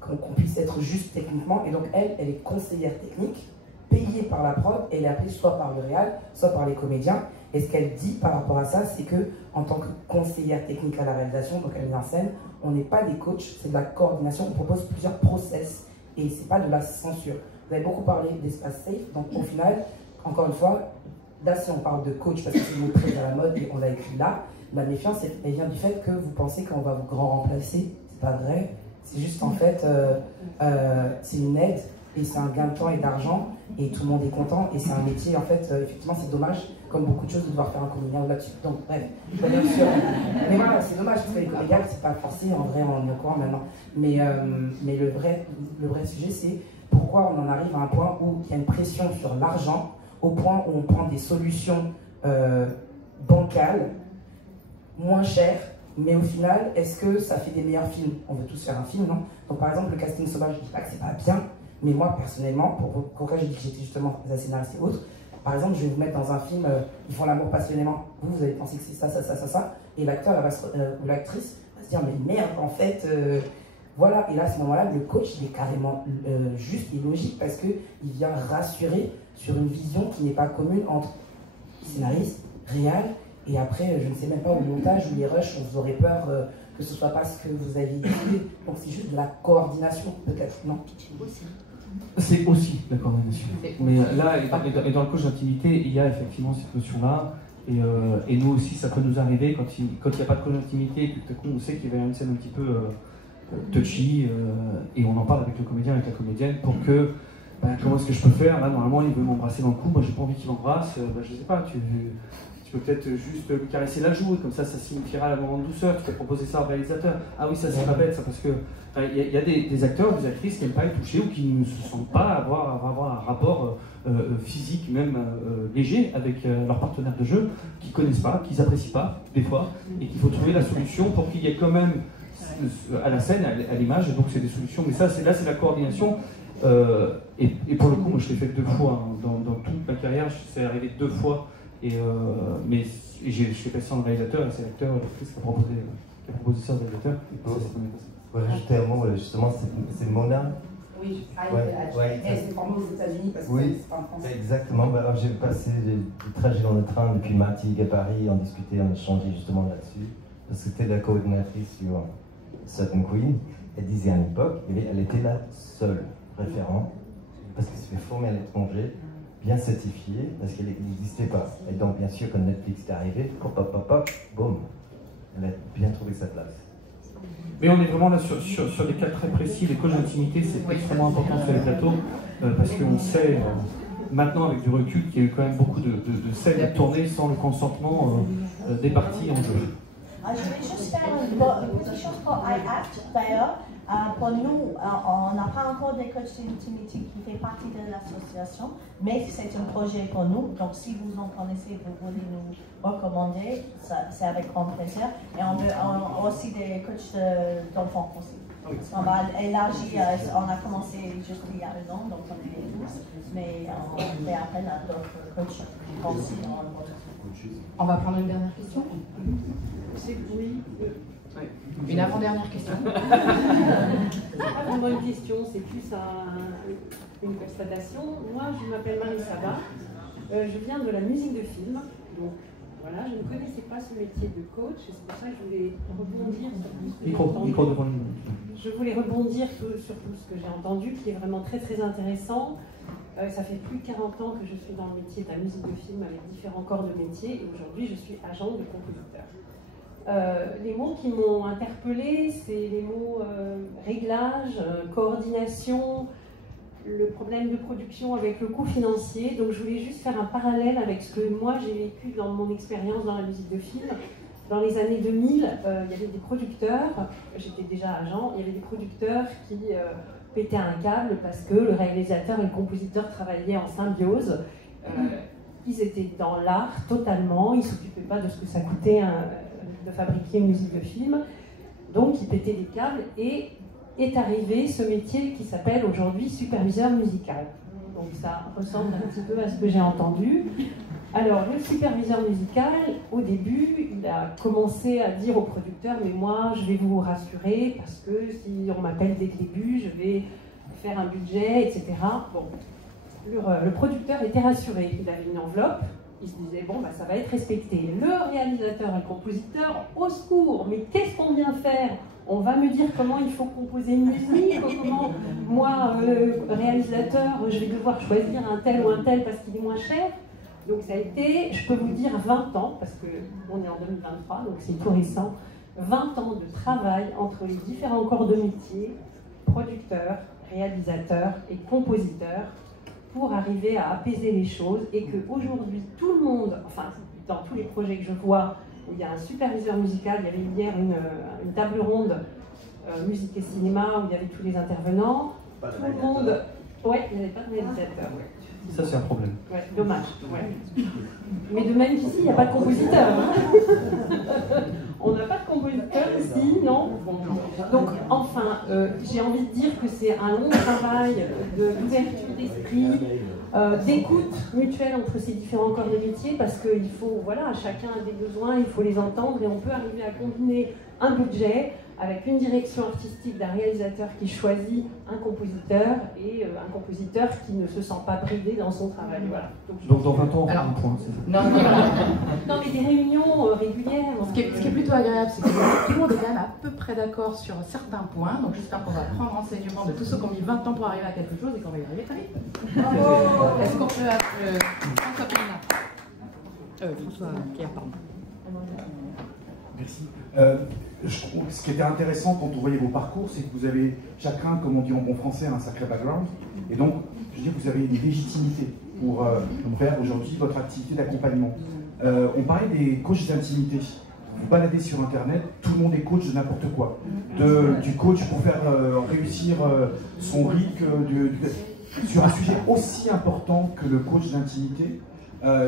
qu'on puisse être juste techniquement et donc elle est conseillère technique payée par la prod et elle est appelée soit par le réal, soit par les comédiens. Et ce qu'elle dit par rapport à ça, c'est que en tant que conseillère technique à la réalisation, donc elle met en scène, on n'est pas des coachs, c'est de la coordination, on propose plusieurs process et c'est pas de la censure. Vous avez beaucoup parlé d'espace safe, donc au final, encore une fois, là si on parle de coach parce que c'est une mot très à la mode et on l'a écrit là, la méfiance elle vient du fait que vous pensez qu'on va vous grand remplacer, c'est pas vrai, c'est juste en fait, c'est une aide. Et c'est un gain de temps et d'argent, et tout le monde est content, et c'est un métier, en fait, effectivement, c'est dommage, comme beaucoup de choses, de devoir faire un comédien là-dessus. Donc, bref, bien sûr. Mais voilà, c'est dommage, parce que les comédiens, c'est pas forcé, en vrai, on est au courant maintenant. Mais le vrai sujet, c'est pourquoi on en arrive à un point où il y a une pression sur l'argent, au point où on prend des solutions bancales, moins chères, mais au final, est-ce que ça fait des meilleurs films? On veut tous faire un film, non? Donc, par exemple, le casting sauvage, je dis pas que c'est pas bien, mais moi, personnellement, pourquoi j'ai dit que j'étais justement scénariste et autres, par exemple, je vais vous mettre dans un film, ils font l'amour passionnément, vous allez penser que c'est ça, et l'acteur ou l'actrice va se dire, mais merde, en fait, voilà. Et là, à ce moment-là, le coach, il est carrément juste et logique parce qu'il vient rassurer sur une vision qui n'est pas commune entre scénariste, réal, et après, je ne sais même pas, au montage ou les rushs, on vous aurait peur que ce ne soit pas ce que vous aviez dit. Donc c'est juste de la coordination, peut-être, non? C'est aussi la coordination. Mais là, et dans le coach d'intimité, il y a effectivement cette notion-là. Et nous aussi, ça peut nous arriver quand il n'y a pas de coach d'intimité, et que tout à coup on sait qu'il va y avoir une scène un petit peu touchy, et on en parle avec le comédien, avec la comédienne, pour que, comment est-ce que je peux faire? Là, normalement, il veut m'embrasser dans le cou, moi j'ai pas envie qu'il m'embrasse, je sais pas, tu peux peut-être juste lui caresser la joue, comme ça signifiera un moment de douceur, tu peux proposer ça au réalisateur. Ah oui, ça c'est pas bête, ça, parce que il y a des acteurs, des actrices qui n'aiment pas être touchés ou qui ne se sentent pas avoir un rapport physique, même léger, avec leur partenaire de jeu, qu'ils ne connaissent pas, qu'ils n'apprécient pas, des fois, et qu'il faut trouver la solution pour qu'il y ait quand même à la scène, à l'image, donc c'est des solutions, mais ça, c'est la coordination. Et pour le coup, moi je l'ai fait 2 fois, hein, dans toute ma carrière, c'est arrivé 2 fois. Mais je suis passé en réalisateur et c'est l'acteur ou l'actrice qui a proposé ça au réalisateur. Pour rajouter un mot, justement, c'est Mona. Oui, ouais. Et c'est formé aux États-Unis parce que c'est pas en France. Exactement. Alors, j'ai passé du trajet dans le train depuis Martigues à Paris, on discutait, on échangeait justement là-dessus. Parce que c'était la coordinatrice sur Certain Queen. Elle disait à l'époque, elle était la seule référente parce qu'elle se fait former à l'étranger, bien certifiée, parce qu'elle n'existait pas. Et donc, bien sûr, quand Netflix est arrivé, hop, boum, elle a bien trouvé sa place. Mais on est vraiment là sur des cas très précis. Les coachs d'intimité, c'est extrêmement important sur les plateaux, parce qu'on sait maintenant avec du recul qu'il y a eu quand même beaucoup de scènes tournées sans le consentement des parties en jeu. Je vais juste faire une petite chose pour iAct d'ailleurs. Pour nous, on n'a pas encore des coachs d'intimité qui fait partie de l'association, mais c'est un projet pour nous. Donc si vous en connaissez, vous voulez nous recommander, c'est avec grand plaisir. Et on a aussi des coachs d'enfants aussi. On va élargir, on a commencé juste il y a 1 an, donc on est 12, mais on fait appel à d'autres coachs aussi. On va prendre une dernière question. Oui. Une avant-dernière question. Avant une question, c'est plus une constatation. Moi, je m'appelle Marie Sabat. Je viens de la musique de film. Donc, voilà, je ne connaissais pas ce métier de coach. Et c'est pour ça que je voulais rebondir sur tout ce que j'ai entendu. Je voulais rebondir sur tout ce que j'ai entendu, qui est vraiment très très intéressant. Ça fait plus de 40 ans que je suis dans le métier de la musique de film avec différents corps de métier. Et aujourd'hui, je suis agent de compositeur. Les mots qui m'ont interpellée, c'est les mots réglage, coordination, le problème de production avec le coût financier. Donc je voulais juste faire un parallèle avec ce que moi j'ai vécu dans mon expérience dans la musique de film. Dans les années 2000, il y avait des producteurs, j'étais déjà agent, il y avait des producteurs qui pétaient un câble parce que le réalisateur et le compositeur travaillaient en symbiose. Ils étaient dans l'art totalement, ils ne s'occupaient pas de ce que ça coûtait de fabriquer une musique de film, donc ils pétaient des câbles et est arrivé ce métier qui s'appelle aujourd'hui superviseur musical. Donc ça ressemble un petit peu à ce que j'ai entendu. Alors le superviseur musical, au début, il a commencé à dire au producteur, mais moi je vais vous rassurer parce que si on m'appelle dès le début, je vais faire un budget, etc. Bon, le producteur était rassuré, il avait une enveloppe. Il se disait, bon, bah, ça va être respecté. Le réalisateur et le compositeur, au secours, mais qu'est-ce qu'on vient faire? On va me dire comment il faut composer une musique, comment moi, réalisateur, je vais devoir choisir un tel ou un tel parce qu'il est moins cher. Donc ça a été, je peux vous dire, 20 ans, parce qu'on est en 2023, donc c'est tout récent, 20 ans de travail entre les différents corps de métier, producteurs, réalisateurs et compositeurs, pour arriver à apaiser les choses et qu'aujourd'hui, tout le monde, enfin, dans tous les projets que je vois, où il y a un superviseur musical, il y avait hier une table ronde musique et cinéma, où il y avait tous les intervenants, tout le monde... Ouais, il n'y avait pas de réalisateur. Ça, c'est un problème. Ouais, dommage. Ouais. Mais de même qu'ici, il n'y a pas de compositeur. On n'a pas de compositeur ici, non? Donc, enfin, j'ai envie de dire que c'est un long travail d'ouverture d'esprit, d'écoute mutuelle entre ces différents corps de métier, parce qu'il faut, voilà, chacun a des besoins, il faut les entendre, et on peut arriver à combiner un budget avec une direction artistique d'un réalisateur qui choisit un compositeur et un compositeur qui ne se sent pas bridé dans son travail. Voilà. Donc dans 20 ans, on fera un point, c'est ça? Non, mais voilà. Non, mais des réunions régulières. Ce qui est plutôt agréable, c'est que tout le monde est quand même à peu près d'accord sur certains points. Donc j'espère qu'on va prendre enseignement de tous ceux qui ont mis 20 ans pour arriver à quelque chose et qu'on va y arriver très vite. Bravo. Est-ce qu'on peut appeler François Périna? François Pierre, pardon. Merci. Ce qui était intéressant quand on voyait vos parcours, c'est que vous avez chacun, comme on dit en bon français, un sacré background. Et donc, je veux dire, vous avez une légitimité pour faire aujourd'hui votre activité d'accompagnement. On parlait des coachs d'intimité. Vous baladez sur Internet, tout le monde est coach de n'importe quoi. Du coach pour faire réussir son RIC, sur un sujet aussi important que le coach d'intimité,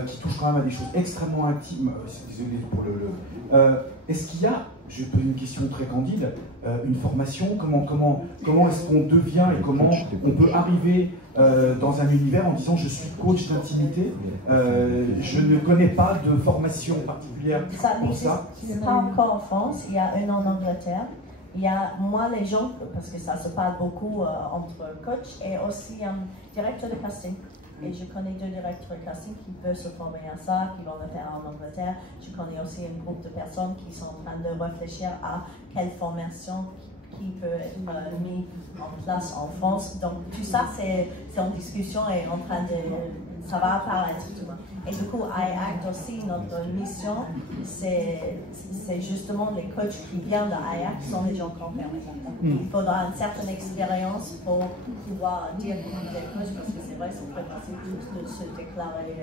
qui touche quand même à des choses extrêmement intimes. Désolé pour est-ce qu'il y a, je vais poser une question très candide, une formation? Comment est-ce qu'on devient et comment on peut arriver dans un univers en disant je suis coach d'intimité, je ne connais pas de formation particulière pour ça? C'est pas encore en France, il y a un en Angleterre. Il y a, moi, les gens, parce que ça se parle beaucoup entre coach et aussi directeur de casting. Et je connais 2 directeurs de casting qui peuvent se former à ça, qui vont le faire en Angleterre. Je connais aussi un groupe de personnes qui sont en train de réfléchir à quelle formation qui peut être mise en place en France. Donc tout ça, c'est en discussion et en train de ça va apparaître. Et du coup, iAct aussi, notre mission, c'est justement les coachs qui viennent de iAct sont les gens confirmés. Il faudra une certaine expérience pour pouvoir dire que vous êtes coach, parce que c'est vrai, c'est très facile de se déclarer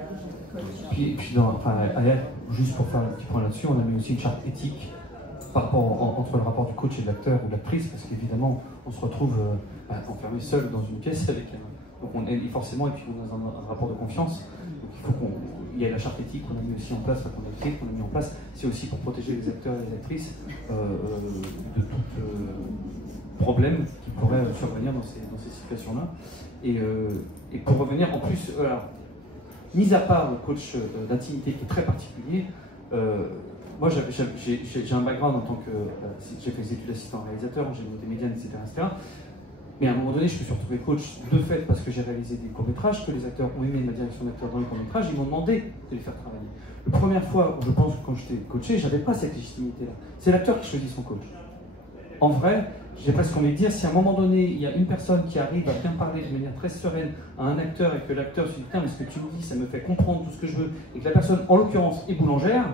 coach. Puis dans iAct, juste pour faire un petit point là-dessus, on a mis aussi une charte éthique par rapport entre le rapport du coach et de l'acteur ou de l'actrice, parce qu'évidemment, on se retrouve enfermé seul dans une pièce avec donc on est forcément, et puis on est dans un rapport de confiance. Donc il faut qu'il y ait la charte éthique qu'on a mis aussi en place, qu'on a créé, qu'on a mis en place. C'est aussi pour protéger les acteurs et les actrices de tout problème qui pourrait survenir dans ces situations-là. Et pour revenir, en plus, mis à part le coach d'intimité qui est très particulier, moi j'ai un background en tant que... j'ai fait des études d'assistant réalisateur, j'ai monté médias, etc., etc. Mais à un moment donné, je me suis retrouvé coach de fait parce que j'ai réalisé des courts-métrages, que les acteurs ont aimé ma direction d'acteur dans les courts-métrages, ils m'ont demandé de les faire travailler. La première fois, je pense, quand j'étais coaché, j'avais pas cette légitimité-là. C'est l'acteur qui choisit son coach. En vrai, j'ai presque envie de dire, si à un moment donné, il y a une personne qui arrive à bien parler de manière très sereine à un acteur et que l'acteur se dit, putain, mais ce que tu me dis, ça me fait comprendre tout ce que je veux, et que la personne, en l'occurrence, est boulangère,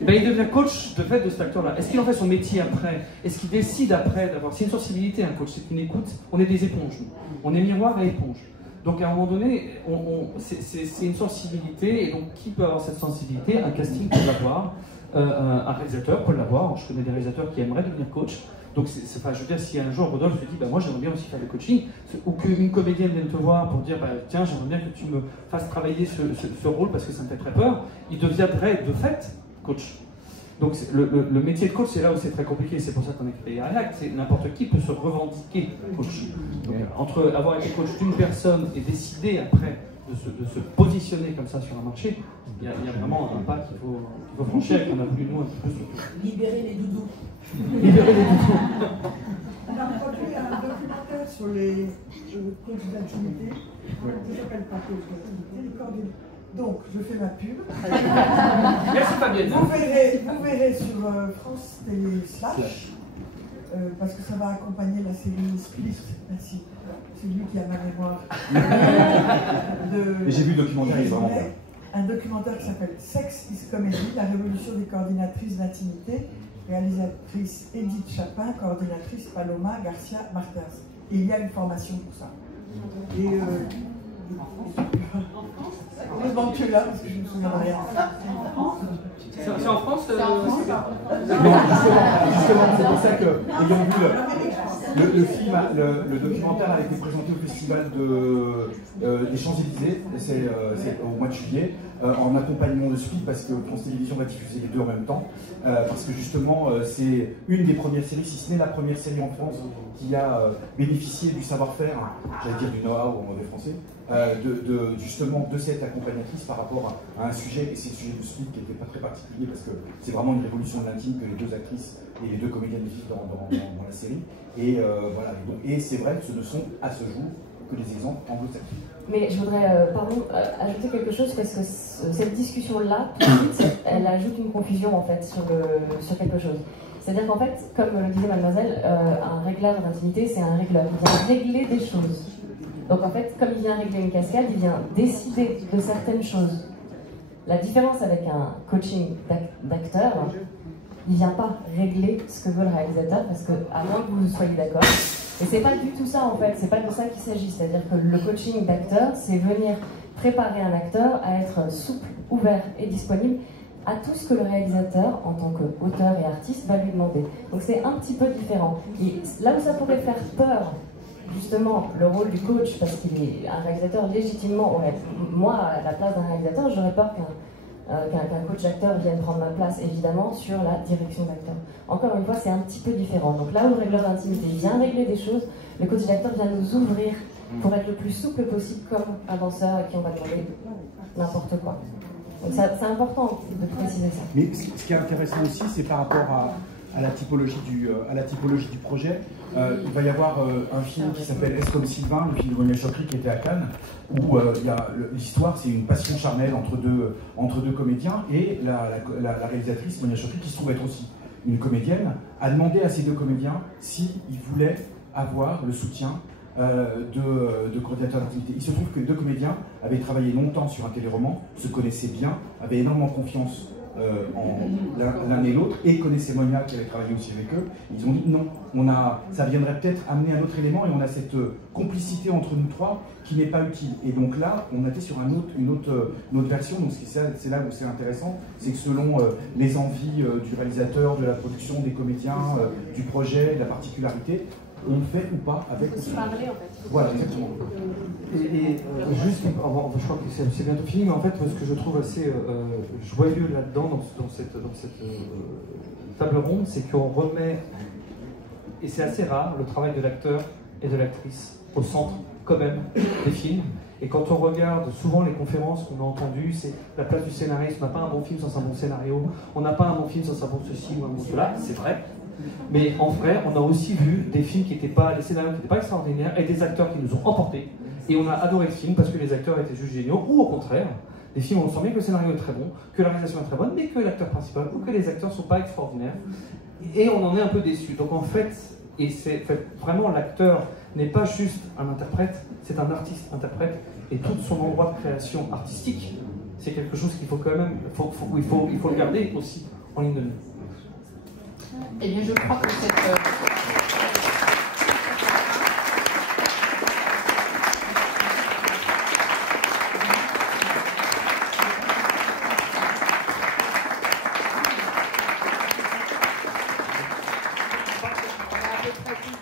et ben, il devient coach de fait de cet acteur-là. Est-ce qu'il en fait son métier après? Est-ce qu'il décide après d'avoir... C'est une sensibilité, un coach, c'est une écoute. On est des éponges, nous. On est miroir et éponge. Donc à un moment donné, c'est une sensibilité, et donc qui peut avoir cette sensibilité? Un casting peut l'avoir, un réalisateur peut l'avoir. Je connais des réalisateurs qui aimeraient devenir coach. Donc je veux dire, si un jour Rodolphe se dit, bah, moi j'aimerais bien aussi faire du coaching, ou qu'une comédienne vienne te voir pour dire, bah, tiens, j'aimerais bien que tu me fasses travailler ce rôle parce que ça me fait très peur, il deviendrait de fait coach. Donc le métier de coach, c'est là où c'est très compliqué, c'est pour ça qu'on a créé iAct, c'est n'importe qui peut se revendiquer coach. Donc, entre avoir été coach d'une personne et décider après de se positionner comme ça sur un marché, il y a vraiment un pas qu'il faut franchir et qu'on a voulu nous un peu plus. Libérer les doudous. Libérer les doudous. On a produit un documentaire sur les coachs d'intimité. Ça s'appelle pas coach d'intimité, les coordinateurs. Donc, je fais ma pub. Merci Fabienne. Vous verrez sur France Télé Slash, parce que ça va accompagner la série Split. Merci. C'est lui qui a ma mémoire. J'ai vu le documentaire, il est vraiment bien. Un documentaire qui s'appelle Sex is Comedy, la révolution des coordinatrices d'intimité, réalisatrice Edith Chapin, coordinatrice Paloma Garcia Martins. Et il y a une formation pour ça. Et heureusement que tu es là, parce que je ne me souviens de rien. C'est en France Justement, c'est pour ça que, ayant vu le film, le documentaire a été présenté au festival des Champs-Élysées, c'est au mois de juillet, en accompagnement de Split, parce que France Télévisions va diffuser les deux en même temps, parce que justement, c'est une des premières séries, si ce n'est la première série en France, qui a bénéficié du savoir-faire, j'allais dire du know-how en mauvais français, justement de cette accompagnatrice par rapport à un sujet, et c'est le sujet de Split qui n'était pas très particulier parce que c'est vraiment une révolution de l'intime que les deux actrices et les deux comédiennes vivent dans la série. Et voilà, et c'est vrai que ce ne sont à ce jour que des exemples anglo-saxons. Mais je voudrais ajouter quelque chose parce que cette discussion-là, tout de suite, elle ajoute une confusion en fait sur quelque chose. C'est-à-dire qu'en fait, comme le disait mademoiselle, un régleur d'intimité, c'est un régleur. Il vient régler des choses. Donc en fait, comme il vient régler une cascade, il vient décider de certaines choses. La différence avec un coaching d'acteur, il ne vient pas régler ce que veut le réalisateur, parce que, à moins que vous soyez d'accord, et c'est pas du tout ça en fait, c'est pas de ça qu'il s'agit. C'est-à-dire que le coaching d'acteur, c'est venir préparer un acteur à être souple, ouvert et disponible à tout ce que le réalisateur, en tant qu'auteur et artiste, va lui demander. Donc c'est un petit peu différent. Et là où ça pourrait faire peur, justement, le rôle du coach, parce qu'il est un réalisateur légitimement, ouais, moi, à la place d'un réalisateur, j'aurais peur qu'un coach d'acteur vienne prendre ma place, évidemment, sur la direction d'acteur. Encore une fois, c'est un petit peu différent. Donc là où le régleur d'intimité vient régler des choses, le coach d'acteur vient nous ouvrir pour être le plus souple possible, comme un danseur à qui on va demander n'importe quoi. Donc c'est important de préciser ça. Mais ce qui est intéressant aussi, c'est par rapport à la typologie du projet. Il va y avoir un film qui s'appelle Est-ce comme Sylvain, le film de Monia Chokri qui était à Cannes, où l'histoire, c'est une passion charnelle entre deux comédiens, et la réalisatrice Monia Chokri, qui se trouve être aussi une comédienne, a demandé à ces deux comédiens s'ils voulaient avoir le soutien de coordinateurs d'activité. Il se trouve que les deux comédiens avaient travaillé longtemps sur un téléroman, se connaissaient bien, avaient énormément confiance en l'un et l'autre, et connaissaient Monia qui avait travaillé aussi avec eux. Ils ont dit non, ça viendrait peut-être amener un autre élément, et on a cette complicité entre nous trois qui n'est pas utile. Et donc là, on a été sur une autre version, donc c'est là où c'est intéressant, c'est que selon les envies du réalisateur, de la production, des comédiens, du projet, de la particularité, on fait ou pas avec. Il faut se parler en fait. Voilà, exactement. Et juste, je crois que c'est bientôt fini, mais en fait, ce que je trouve assez joyeux là-dedans, dans cette table ronde, c'est qu'on remet, et c'est assez rare, le travail de l'acteur et de l'actrice au centre, quand même, des films. Et quand on regarde souvent les conférences qu'on a entendues, c'est la place du scénariste. On n'a pas un bon film sans un bon scénario, on n'a pas un bon film sans un bon ceci ou un bon cela, c'est vrai. Mais en vrai, on a aussi vu des films qui n'étaient pas, des scénarios qui n'étaient pas extraordinaires et des acteurs qui nous ont emportés. Et on a adoré le film parce que les acteurs étaient juste géniaux, ou au contraire, des films où on sent bien que le scénario est très bon, que la réalisation est très bonne, mais que l'acteur principal ou que les acteurs ne sont pas extraordinaires. Et on en est un peu déçu. Donc en fait, vraiment l'acteur n'est pas juste un interprète, c'est un artiste-interprète. Et tout son endroit de création artistique, c'est quelque chose qu'il faut quand même, il faut le garder aussi en ligne de mire. Eh bien, je crois que cette...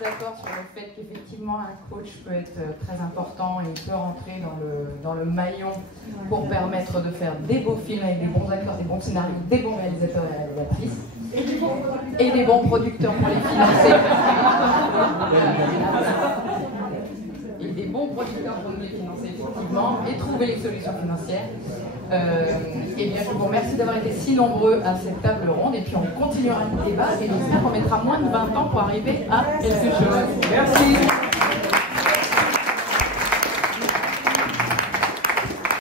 d'accord sur le fait qu'effectivement un coach peut être très important et il peut rentrer dans le maillon pour permettre de faire des beaux films avec des bons acteurs, des bons scénarios, des bons réalisateurs et réalisatrices et des bons producteurs pour les financer et des bons producteurs pour les financer effectivement et trouver les solutions financières. Et bien, je vous remercie d'avoir été si nombreux à cette table ronde et puis on continuera le débat et j'espère qu'on mettra moins de 20 ans pour arriver à quelque chose. Merci.